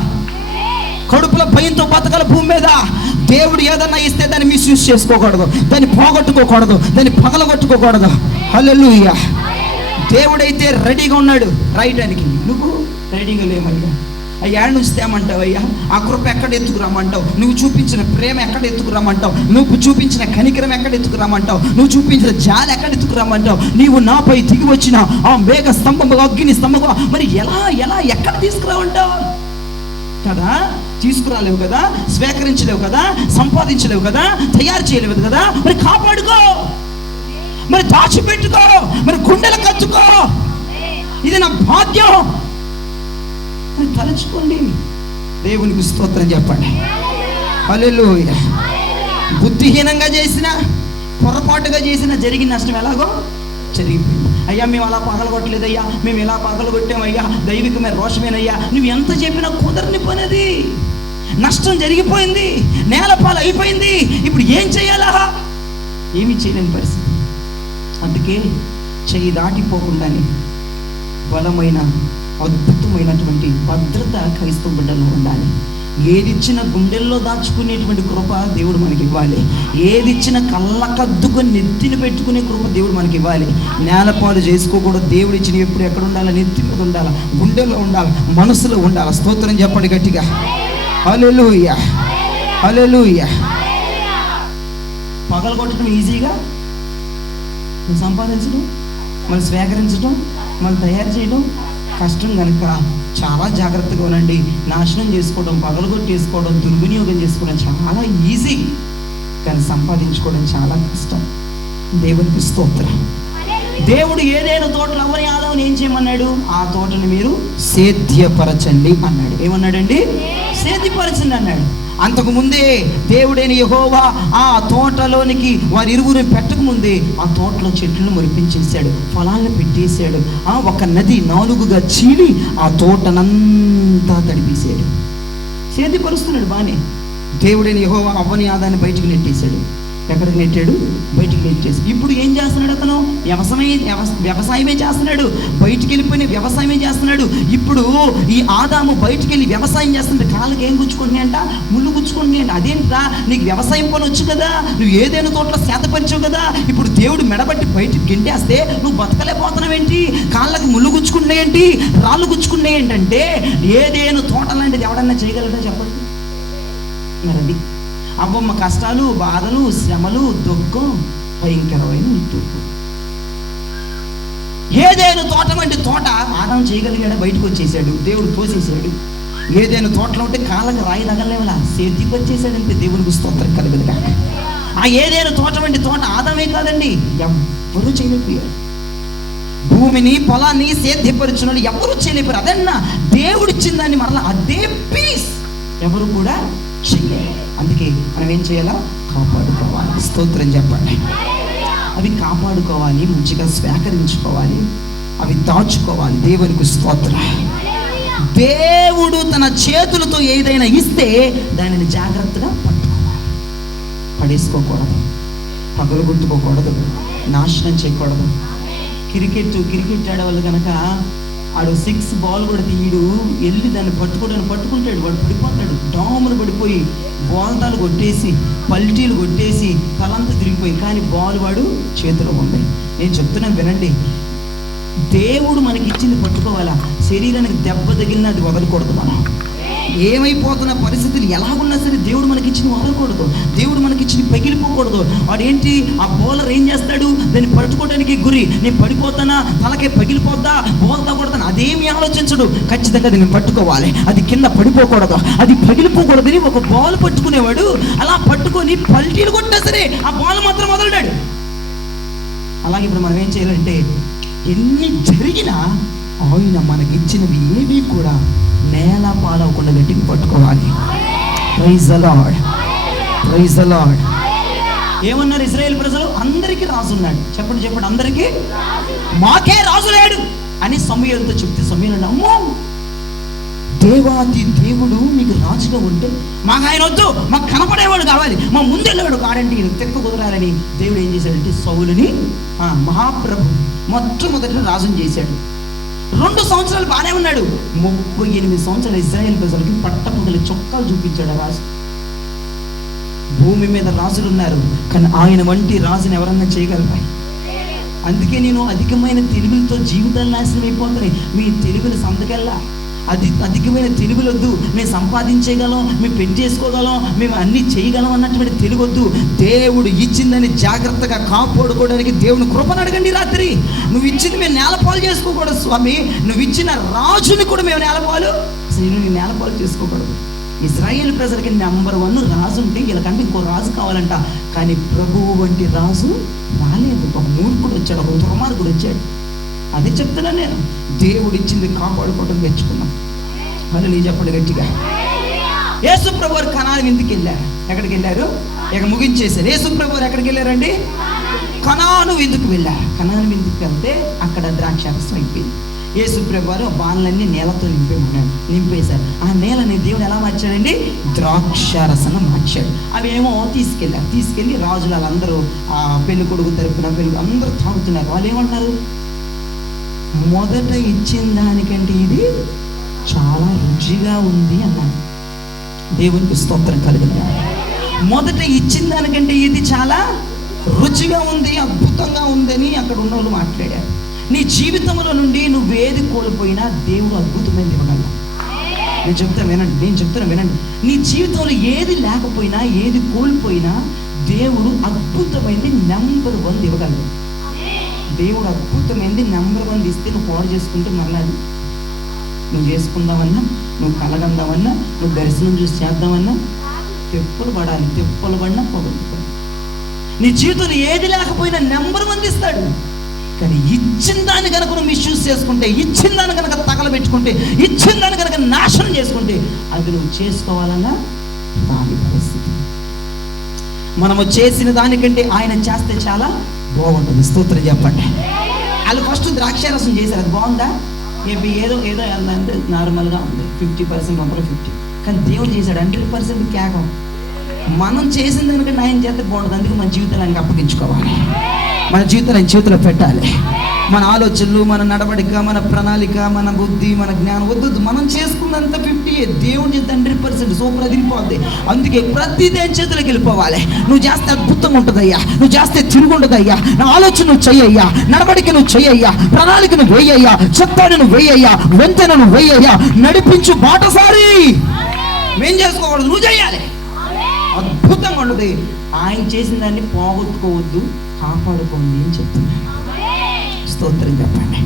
కడుపులో భయంతో బతకాలి భూమి మీద. దేవుడు ఏదన్నా ఇస్తే దాన్ని మిస్యూజ్ చేసుకోకూడదు, దాన్ని పోగొట్టుకోకూడదు, దాన్ని పగలగొట్టుకోకూడదు. హల్లెలూయా. దేవుడైతే రెడీగా ఉన్నాడు రాయటానికి, నువ్వు రెడీగా లేమయ్యా. అయ్యా నుంచి తేమంటావు, అయ్యా ఆ కృప ఎక్కడ ఎత్తుకురామంటావు, నువ్వు చూపించిన ప్రేమ ఎక్కడ ఎత్తుకురామంటావు, నువ్వు చూపించిన కనికరం ఎక్కడ ఎత్తుకురామంటావు, నువ్వు చూపించిన జాలి ఎక్కడ ఎత్తుకురామంటావు. నీవు నాపై దిగి వచ్చిన ఆ మేఘ స్తంభముగా, అగ్ని స్తంభముగా, మరి ఎలా ఎక్కడ తీసుకురామంటావు కదా? తీసుకురాలేవు కదా, స్వీకరించలేవు కదా, సంపాదించలేవు కదా, తయారు చేయలేవు కదా. మరి కాపాడుకో, మరి దాచిపెట్టుకో, మరి గుండెలు కత్తుకో. ఇది నా భాగ్యం తలుచుకోండి. దేవునికి స్తోత్రం చెప్పండి. హల్లెలూయా. బుద్ధిహీనంగా చేసిన, పొరపాటుగా చేసిన జరిగిన నష్టం ఎలాగో జరిగిపోయింది. అయ్యా మేము అలా పగలగొట్టలేదయ్యా, మేము ఇలా పగలగొట్టామయ్యా, దైవికమైన రోషమేనయ్యా, నువ్వు ఎంత చెప్పినా కుదరని పనేది. నష్టం జరిగిపోయింది, నేలపాలు అయిపోయింది. ఇప్పుడు ఏం చేయాలా? ఏమీ చేయలేని పరిస్థితి. అందుకే చెయ్యి దాటిపోకుండానే బలమైన అద్భుతమైనటువంటి భద్రత క్రైస్తవ బిడ్డల్లో ఉండాలి. ఏదిచ్చిన గుండెల్లో దాచుకునేటువంటి కృప దేవుడు మనకి ఇవ్వాలి. ఏదిచ్చిన కళ్ళకద్దుకొని నెత్తిని పెట్టుకునే కృప దేవుడు మనకి ఇవ్వాలి. నేలపాలు చేసుకోకూడదు. దేవుడు ఇచ్చిన ఎప్పుడు ఎక్కడ ఉండాలి? నెత్తి మీద ఉండాలి, గుండెల్లో ఉండాలి, మనసులో ఉండాలి. స్తోత్రం చెప్పండి గట్టిగా. హల్లెలూయా, హల్లెలూయా. పగలగొట్టడం ఈజీగా, సంపాదించడం, మళ్ళీ స్వీకరించడం, మళ్ళీ తయారు చేయడం కష్టం కనుక చాలా జాగ్రత్తగా ఉండండి. నాశనం చేసుకోవడం, పగలగొట్టేసుకోవడం, దుర్వినియోగం చేసుకోవడం చాలా ఈజీ, కానీ సంపాదించుకోవడం చాలా కష్టం. దేవునికి స్తోత్రం. దేవుడు ఏదైనా తోటలు ఎవరి ఆదాయం ఏం చేయమన్నాడు? ఆ తోటని మీరు సేద్యపరచండి అన్నాడు. ఏమన్నాడండి? సేద్యపరచండి అన్నాడు. అంతకుముందే దేవుడైన యెహోవా ఆ తోటలోనికి వారి ఇరువురిని పెట్టకముందే ఆ తోటలో చెట్లను మురిపించేశాడు, ఫలాలను పెట్టేశాడు. ఒక నది 4గా చీలి ఆ తోటనంతా తడిపేశాడు. సేద్యపరుస్తున్నాడు బానే. దేవుడైన యెహోవా అవ్వని ఆదాన్ని బయటికి నెట్టేశాడు. ఎక్కడికి నెట్టాడు? బయటికి నెట్టేసి ఇప్పుడు ఏం చేస్తున్నాడు? అతను వ్యవసాయమే చేస్తున్నాడు. బయటికి వెళ్ళిపోయిన వ్యవసాయమే చేస్తున్నాడు. ఇప్పుడు ఈ ఆదాము బయటికి వెళ్ళి వ్యవసాయం చేస్తుంటే కాళ్ళకి ఏం గుచ్చుకుంటున్నాయంట? ముళ్ళు గుచ్చుకుంటున్నాయంట. అదేంట్రా, నీకు వ్యవసాయం పని వచ్చు కదా, నువ్వు ఏదైనా తోటలో శాతపరిచావు కదా, ఇప్పుడు దేవుడు మెడబట్టి బయటికి గెంటేస్తే నువ్వు బతకలేకపోతున్నావేంటి? కాళ్ళకి ముళ్ళు గుచ్చుకున్నాయేంటి, రాళ్ళు గుచ్చుకున్నాయేంటంటే ఏదైనా తోట లాంటిది ఎవడన్నా చేయగలడా చెప్పండి? మరి అది అవ్వమ్మ కష్టాలు, బాధలు, శ్రమలు, దుఃఖం, భయంకరమైన నిట్టూర్పు. ఏదైనా తోట వంటి తోట ఆదాము చేయగలిగాడు, బయటకు వచ్చేసాడు, దేవుడు తోసేసాడు. ఏదైనా తోటలో ఉంటే కాళ్ళకి రాయి తగలేవలా, సేద్యకి వచ్చేసాడంటే దేవునికి స్తోత్రం కలుగునుగా. ఆ ఏదైనా తోట వంటి తోట ఆదామే కాదండి, ఎవ్వరూ చేయలేకపోయారు. భూమిని పొలాన్ని సేద్యపరిచిన ఎవరు చేయలేకపోయారు. అదన్నా దేవుడిచ్చిన దాన్ని మరలా అదే పీస్ ఎవరు కూడా చేయలేరు. అందుకే మనం ఏం చేయాలా? కాపాడుకోవాలి. స్తోత్రం చెప్పండి. అవి కాపాడుకోవాలి, మంచిగా స్వీకరించుకోవాలి, అవి దాచుకోవాలి. దేవునికి స్తోత్రం. దేవుడు తన చేతులతో ఏదైనా ఇస్తే దానిని జాగ్రత్తగా పట్టుకోవాలి, పడేసుకోకూడదు, పగలగొట్టుకోకూడదు, నాశనం చేయకూడదు. క్రికెట్ ఆడేవాళ్ళు కనుక ఆడు 6 బాల్ కూడా తీయడు, వెళ్ళి దాన్ని పట్టుకుంటాడు, వాడు పడిపోతాడు. డాములు పడిపోయి బోల్తాలు కొట్టేసి పల్టీలు కొట్టేసి తలంతా తిరిగిపోయి, కానీ బాల్ వాడు చేతిలో ఉంది. నేను చెప్తున్నాను వినండి, దేవుడు మనకి ఇచ్చింది పట్టుకోవాలా. శరీరానికి దెబ్బ తగిలిన అది వదలకూడదు. మనం ఏమైపోతున్న పరిస్థితులు ఎలాగున్నా సరే దేవుడు మనకి ఇచ్చింది వదలకూడదు, దేవుడు మనకి ఇచ్చింది పగిలిపోకూడదు. వాడు ఏంటి, ఆ బౌలర్ ఏం చేస్తాడు, దాన్ని పట్టుకోవడానికి గురి, నేను పడిపోతానా, తలకే పగిలిపోద్దా, బోల్తా కొడతాను, అదేమి ఆలోచించడు. ఖచ్చితంగా దీన్ని పట్టుకోవాలి, అది కింద పడిపోకూడదు, అది పగిలిపోకూడదని ఒక బాల్ పట్టుకునేవాడు అలా పట్టుకొని పల్టీలు కొట్టినా సరే ఆ బాల్ మాత్రం వదలడాడు. అలాగే ఇప్పుడు మనం ఏం చేయాలంటే, ఎన్ని జరిగినా ఆయన మనకి ఇచ్చినవి ఏవి కూడా నేల పాలవకుండా గట్టిగా పట్టుకోవాలి. Praise the lord, praise the lord. ఏమన్నారు ఇశ్రాయేలు ప్రజలు? అందరికీ రాజు ఉన్నాడు. చెప్పండి, అందరికీ, మాకే రాజు లేడు అని సమూయేలుతో చెప్తే సమూయేలు, అమ్మో దేవాది దేవుడు మీకు రాజుగా ఉంటే మాకు ఆయన వద్దు, మాకు కనపడేవాడు కావాలి, మా ముందెళ్ళేవాడు కాడంటే ఈయన తెక్క కుదరాలని దేవుడు ఏం చేశాడంటే సౌలుని మహాప్రభు మొట్టమొదటి రాజుని చేశాడు. 2 సంవత్సరాలు బాగానే ఉన్నాడు. 38 సంవత్సరాలు ఇశ్రాయేలు ప్రజలకి పట్టపగలి చొక్కాలు చూపించాడు రాజు. భూమి మీద రాజులు ఉన్నారు, కానీ ఆయన వంటి రాజుని ఎవరన్నా చేయగలరా? అందుకే నేను అధికమైన తెలివిలతో జీవితాలు నాశనం అయిపోతున్నాయి. మీ తెలివిని సంతకెళ్ళా, అధికమైన తెలివిలొద్దు. మేము సంపాదించేయగలం, మేము పెళ్లి చేసుకోగలం, మేము అన్నీ చేయగలం అన్నటువంటి తెలివొద్దు. దేవుడు ఇచ్చిందని జాగ్రత్తగా కాపాడుకోవడానికి దేవుని కృపను అడగండి. రాత్రి నువ్వు ఇచ్చింది మేము నేలపాలు చేసుకోకూడదు స్వామి, నువ్వు ఇచ్చిన రాజుని కూడా మేము నేలపాలు, అసలు నేను నేలపాలు చేసుకోకూడదు. ఇశ్రాయేలు ప్రజలకి నెంబర్ 1 రాజు ఉంటే వీళ్ళకంటే ఇంకో రాజు కావాలంట, కానీ ప్రభువు వంటి రాజు రాలేదు. ఒక మూర్ఖుడు వచ్చాడు, ఒక దుర్మార్గుడు వచ్చాడు. అదే చెప్తున్నాను నేను, దేవుడు ఇచ్చింది కాపాడుకోవడం నేర్చుకున్నాం. మళ్ళీ నీ చెప్పండి గట్టిగా. యేసు ప్రభు వారు కనాను ఎందుకు వెళ్ళారు? ఎక్కడికి వెళ్ళారు? ఇక ముగించేశారు. యేసు ప్రభు వారు ఎక్కడికి వెళ్ళారండి? కనాను ఎందుకు వెళ్ళారు? కనాను ఎందుకు వెళ్తే అక్కడ ద్రాక్షారసం అయిపోయింది. యేసు ప్రభు వారు బాణలన్నీ నేలతో నింపేశారు. ఆ నేలని దేవుడు ఎలా మార్చాడండి? ద్రాక్షారసంగా మార్చాడు. అవి ఏమో తీసుకెళ్ళి రాజులు వాళ్ళందరూ పెళ్లి కొడుకు తరపున అందరూ తాగుతున్నారు. వాళ్ళు ఏమంటారు? మొదట ఇచ్చిన దానికంటే ఇది చాలా రుచిగా ఉంది అన్నాడు. దేవునికి స్తోత్రం కలుగును. మొదట ఇచ్చిన దానికంటే ఇది చాలా రుచిగా ఉంది, అద్భుతంగా ఉందని అక్కడ ఉన్న వాళ్ళు మాట్లాడారు. నీ జీవితంలో నుండి నువ్వేది కోల్పోయినా దేవుడు అద్భుతమైనది ఇవ్వగలడు. నేను చెప్తాను వినండి. నీ జీవితంలో ఏది లేకపోయినా, ఏది కోల్పోయినా దేవుడు అద్భుతమైనది నెంబర్ 1 ఇవ్వగలడు. దేవుడు అద్భుతమైనది నెంబర్ 1 ఇస్తే నువ్వు పాడు చేసుకుంటే మరలాది నువ్వు చేసుకుందామన్నా, నువ్వు కలగందామన్నా, నువ్వు దర్శనం చూసి చేద్దామన్నా తెప్పలు పడినా పోగొట్టుకోవాలి. నీ జీవితంలో ఏది లేకపోయినా నెంబర్ 1 ఇస్తాడు. కానీ ఇచ్చిన దాన్ని కనుక నువ్వు మిస్యూజ్ చేసుకుంటే, ఇచ్చిన దాన్ని కనుక తగలబెట్టుకుంటే, ఇచ్చిన దాన్ని కనుక నాశనం చేసుకుంటే, అది నువ్వు చేసుకోవాలన్నా రాని పరిస్థితి. మనము చేసిన దానికంటే ఆయన చేస్తే చాలా బాగుంటుంది. స్తోత్రం చెప్పండి. వాళ్ళు ఫస్ట్ ద్రాక్షారసం చేశారు, అది బాగుందా? ఏదో ఏదో అంటే నార్మల్గా ఉంది, 50% వందలు 50. కానీ దేవుడు చేశాడు 100% కేకం. మనం చేసిన దానికంటే ఆయన చేస్తే బాగుంటుంది. అందుకే మన జీవితాలు ఆయనకి అప్పగించుకోవాలి. మన జీవితాలు ఆయన చేతిలో పెట్టాలి. మన ఆలోచనలు, మన నడవడిక, మన ప్రణాళిక, మన బుద్ధి, మన జ్ఞానం వద్దు. మనం చేసుకున్నంత 50, దేవుడు చేస్తే 100% సూపర్ అదిరిపోద్ది. అందుకే ప్రతి దేని చేతులకు వెళ్ళిపోవాలి. నువ్వు చేస్తే అద్భుతంగా ఉంటుందయ్యా, నువ్వు చేస్తే తిరుగుంటుందయ్యా, నా ఆలోచన నువ్వు చెయ్యయ్యా, నడవడిక నువ్వు చెయ్యయ్యా, ప్రణాళిక నువ్వు వేయ్యయ్యా, చెత్తాన్ని నువ్వు వేయ్యయ్యా, వంతెన నువ్వు వేయ్యయ్యా, నడిపించు బాటసారి. మేం చేసుకోకూడదు, నువ్వు చెయ్యాలి. అద్భుతంగా ఉండదు. ఆయన చేసిన దాన్ని పోగొట్టుకోవద్దు, కాపాడుకోండి అని చెప్తున్నాను. స్తోత్రం చెప్పండి.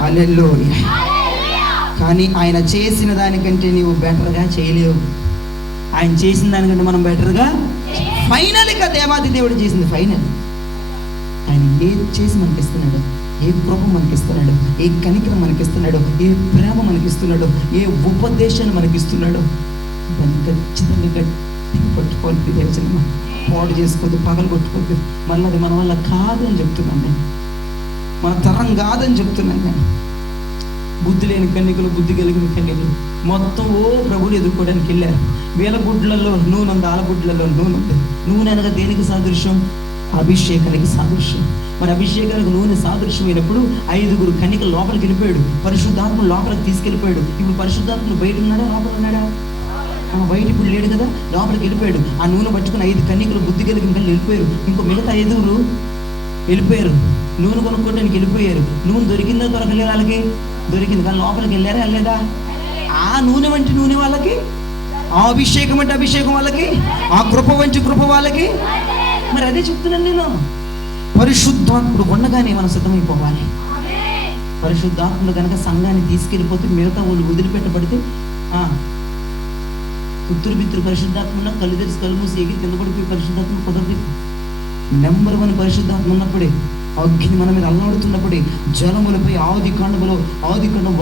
హల్లెలూయా. కానీ ఆయన చేసిన దానికంటే నీవు బెటర్గా చేయలేవు. ఆయన చేసిన దానికంటే మనం బెటర్గా ఫైనల్గా దేవాది దేవుడు చేసింది ఫైనల్. ఆయన ఏది చేసి మనకిస్తున్నాడు, ఏ కృప మనకిస్తున్నాడు, ఏ కనికరం మనకిస్తున్నాడు, ఏ ప్రేమ మనకిస్తున్నాడు, ఏ ఉపదేశాన్ని మనకిస్తున్నాడు, దాన్ని ఖచ్చితంగా గట్టిగా పట్టుకోవాలి. దేవచనమ్మ పాడు చేసుకోవద్దు, పగలు కొట్టుకోవద్దు. మళ్ళీ అది మన వల్ల కాదు అని చెప్తున్నాను నేను, మన తరం కాదని చెప్తున్నాను నేను. బుద్ధి లేని కన్యకులు, బుద్ధి కలిగిన కన్యకులు మొత్తం ప్రభువుని ఎదుర్కోవడానికి వెళ్ళారు. వీళ్ళ గుడ్లలో నూనె ఉంది, వాళ్ళ గుడ్లలో నూనె ఉంది. నూనె అనగా దేనికి సాదృశ్యం? అభిషేకానికి సాదృశ్యం. మరి అభిషేకానికి నూనె సాదృశ్యమైనప్పుడు 5 కన్యకలు లోపలికి వెళ్ళిపోయాడు, పరిశుద్ధాత్మను లోపలికి తీసుకెళ్ళిపోయాడు. ఇప్పుడు పరిశుద్ధాత్మను బయట ఉన్నాడా, లోపల ఉన్నాడా? బయట ఇప్పుడు లేడు కదా, లోపలికి వెళ్ళిపోయాడు. ఆ నూనె పట్టుకుని 5 కన్యకలు బుద్ధి కలిగిన కళ్ళు వెళ్ళిపోయారు. ఇంకో మిగతా 5 వెళ్ళిపోయారు, నూనె కొనుక్కోవడానికి వెళ్ళిపోయారు. నూనె దొరికిందా, దొరకలేదు? వాళ్ళకి దొరికింది, కానీ లోపలికి వెళ్ళారా వెళ్ళలేదా? ఆ నూనె వంటి నూనె వాళ్ళకి, ఆ అభిషేకం అంటే అభిషేకం వాళ్ళకి, ఆ కృప వంటి కృప వాళ్ళకి. మరి అదే చెప్తున్నాను నేను, పరిశుద్ధాత్ముడు ఉండగానే మనం సిద్ధమైపోవాలి. పరిశుద్ధాత్ముడు కనుక సంఘాన్ని తీసుకెళ్ళిపోతే మిగతా వాళ్ళు వదిలిపెట్టబడితే తుత్తురు బిత్తురు పరిశుద్ధాత్మ కళ్ళు తెరిచి కళ్ళు మూసి ఎగిరి కింద పడిపోయి పరిశుద్ధాత్మ కుదరదు. నెంబర్ 1 పరిశుద్ధాత్మ ఉన్నప్పుడే, అగ్ని మన మీద అల్లాడుతున్నప్పుడే, జలములపై ఆది కాండం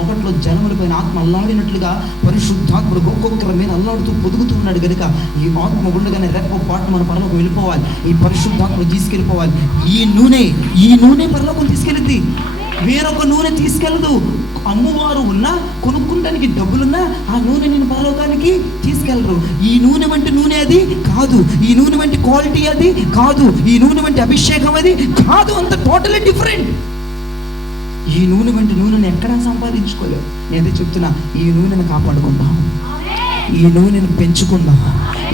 1లో జలములపై ఆత్మ అల్లాడినట్లుగా పరిశుద్ధాత్ముడు ఒక్కొక్కరి మీద అల్లాడుతూ పొదుగుతూ ఉన్నాడు కనుక ఈ ఆత్మ ఉండగానే రెప్ప పాటు మన పరలోకం వెళ్ళిపోవాలి. ఈ పరిశుద్ధాత్ముడు తీసుకెళ్ళిపోవాలి. ఈ నూనె పరలోకం తీసుకెళ్ళింది, వేరొక నూనె తీసుకెళ్ళదు. అమ్మవారు ఉన్నా, కొనుక్కోడానికి డబ్బులున్నా ఆ నూనె నేను పరలోకానికి తీసుకెళ్ళరు. ఈ నూనె వంటి నూనె అది కాదు, ఈ నూనె వంటి క్వాలిటీ అది కాదు, ఈ నూనె వంటి అభిషేకం అది కాదు, అంత టోటలీ డిఫరెంట్. ఈ నూనె వంటి నూనెను ఎక్కడా సంపాదించుకోలేవు. నేనైతే చెప్తున్నా, ఈ నూనెను కాపాడుకుందాం, ఈ నూనెను పెంచుకుందాం,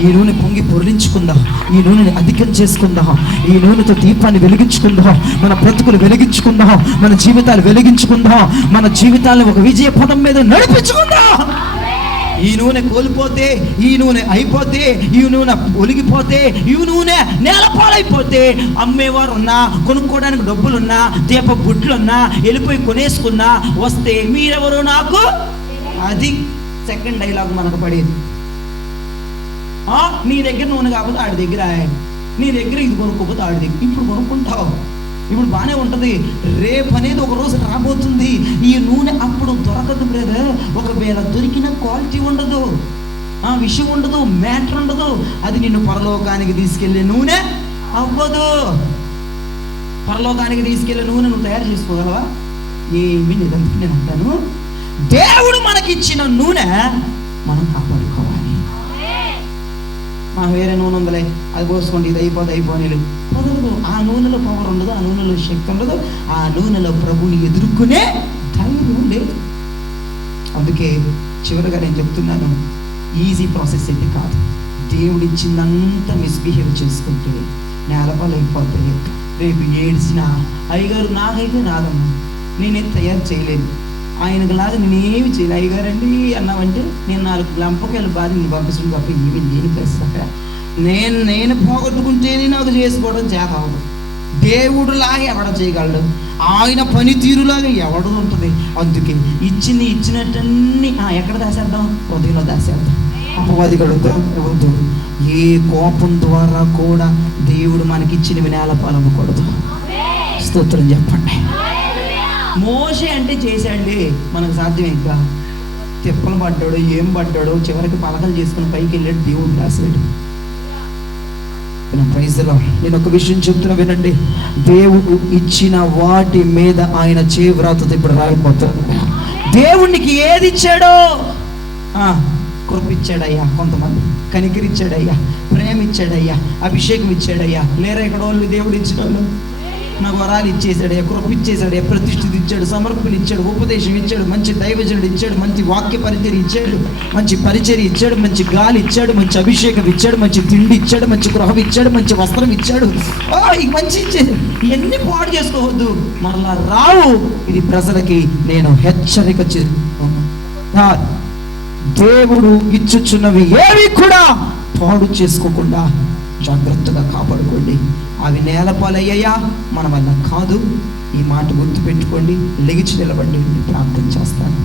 ఈ నూనె పొంగి పొరలించుకుందాం, ఈ నూనెని అధికం చేసుకుందాం, ఈ నూనెతో దీపాన్ని వెలిగించుకుందాం, మన బ్రతుకులు వెలిగించుకుందాం, మన జీవితాలు వెలిగించుకుందాం, మన జీవితాలను ఒక విజయ పదం మీద నడిపించుకుందాం. ఈ నూనె కోల్పోతే, ఈ నూనె అయిపోతే, ఈ నూనె ఒలిగిపోతే, ఈ నూనె నేలపాలైపోతే, అమ్మేవారు ఉన్నా, కొనుక్కోవడానికి డబ్బులున్నా, దీప బుడ్లున్నా, వెళ్ళిపోయి కొనేసుకున్నా, వస్తే మీరెవరు నాకు? అది సెకండ్ డైలాగ్ మనకు పడేది. నీ దగ్గర నూనె కాకపోతే ఆడి దగ్గర, నీ దగ్గర ఇది కొనుక్కోపోతే ఆడి దగ్గర. ఇప్పుడు కొనుక్కుంటావు, ఇప్పుడు బాగానే ఉంటుంది. రేపు అనేది ఒక రోజు రాబోతుంది, ఈ నూనె అప్పుడు దొరకదు బ్రదర్. ఒకవేళ దొరికిన క్వాలిటీ ఉండదు, విషయం ఉండదు, మ్యాటర్ ఉండదు. అది నిన్ను పరలోకానికి తీసుకెళ్ళే నూనె అవ్వదు. పరలోకానికి తీసుకెళ్ళే నూనె నువ్వు తయారు చేసుకోగలవా? ఏమీ లేదంటే నేను అంటాను, దేవుడు మనకిచ్చిన నూనె మనం కాపాడుకోవాలి. వేరే నూనె ఉందలే, అది పోసుకోండి, ఇది అయిపోలేదు కుదరదు. ఆ నూనెలో పవర్ ఉండదు, ఆ నూనెలో శక్తి ఉండదు, ఆ నూనెలో ప్రభుని ఎదుర్కొనే ధైర్యం లేదు. అందుకే చివరిగా నేను చెప్తున్నాను, ఈజీ ప్రాసెస్ అయితే కాదు. దేవుడిచ్చిందంతా మిస్బిహేవ్ చేసుకుంటే నేలపాలైపోతాయి. రేపు ఏడ్చిన అయ్యగారు నాకైతే రాదమ్మా, నేనేం తయారు చేయలేదు, ఆయనకు లాగా నేనేమి చేయలేదు. అయ్యగారండి అన్నామంటే నేను 4 లంపకాయలు బాధ నేను పంపిస్తుంది తప్ప ఏమి నేను ప్రశ్న నేను పోగొట్టుకుంటేనే నాకు చేసుకోవడం చేత అవ్వదు. దేవుడులాగా ఎవడ చేయగలడు, ఆయన పనితీరులాగా ఎవడు ఉంటుంది. అందుకే ఇచ్చినట్టన్నీ ఎక్కడ దాసేద్దాం? హృదయంలో దాసేద్దాం. అపవాది వద్దు. ఏ కోపం ద్వారా కూడా దేవుడు మనకిచ్చినవి నేలపాలమ్మకూడదు. స్తోత్రం చెప్పండి. మోషే అంటే చేశాడులే, మనకు సాధ్యం ఇంకా తిప్పలు పడ్డాడు, ఏం పడ్డాడో, చివరికి పలకలు చేసుకుని పైకి వెళ్ళాడు, దేవుడు రాశాడు. ప్రైజ్లో నేను ఒక విషయం చెప్తున్నా వినండి, దేవుడు ఇచ్చిన వాటి మీద ఆయన చేవ్రాతతో ఇప్పుడు రాలిపోతాడు. దేవునికి ఏది ఇచ్చాడో కృప ఇచ్చాడయ్యా, కొంతమంది కనికరిచ్చాడయ్యా, ప్రేమ ఇచ్చాడయ్యా, అభిషేకం ఇచ్చాడయ్యా. లేరా ఇక్కడ వాళ్ళు దేవుడు ఇచ్చిన వాళ్ళు? నాకు వరాలు ఇచ్చేసాడయ్యా, కృప ఇచ్చేసాడయ్యా, ప్రతిష్ఠిత ఇచ్చాడు, సమర్పణ ఇచ్చాడు, ఉపదేశం ఇచ్చాడు, మంచి దైవజనుడు ఇచ్చాడు, మంచి వాక్య పరిచర్య ఇచ్చాడు, మంచి పరిచర్య ఇచ్చాడు, మంచి గాలి ఇచ్చాడు, మంచి అభిషేకం ఇచ్చాడు, మంచి తిండి ఇచ్చాడు, మంచి గృహం ఇచ్చాడు, మంచి వస్త్రం ఇచ్చాడు. ఈ మంచి ఇచ్చేది ఎన్ని పాడు చేసుకోవద్దు, మరలా రావు. ఇది ప్రజలకి నేను హెచ్చరిక దేవుడు ఇచ్చుచున్నవి ఏవి కూడా పాడు చేసుకోకుండా జాగ్రత్తగా కాపాడుకోండి. అవి నేలపాలయ్యా మన వల్ల కాదు. ఈ మాట గుర్తుపెట్టుకోండి. లెగిచి నిలబడి ప్రార్థన చేస్తాను.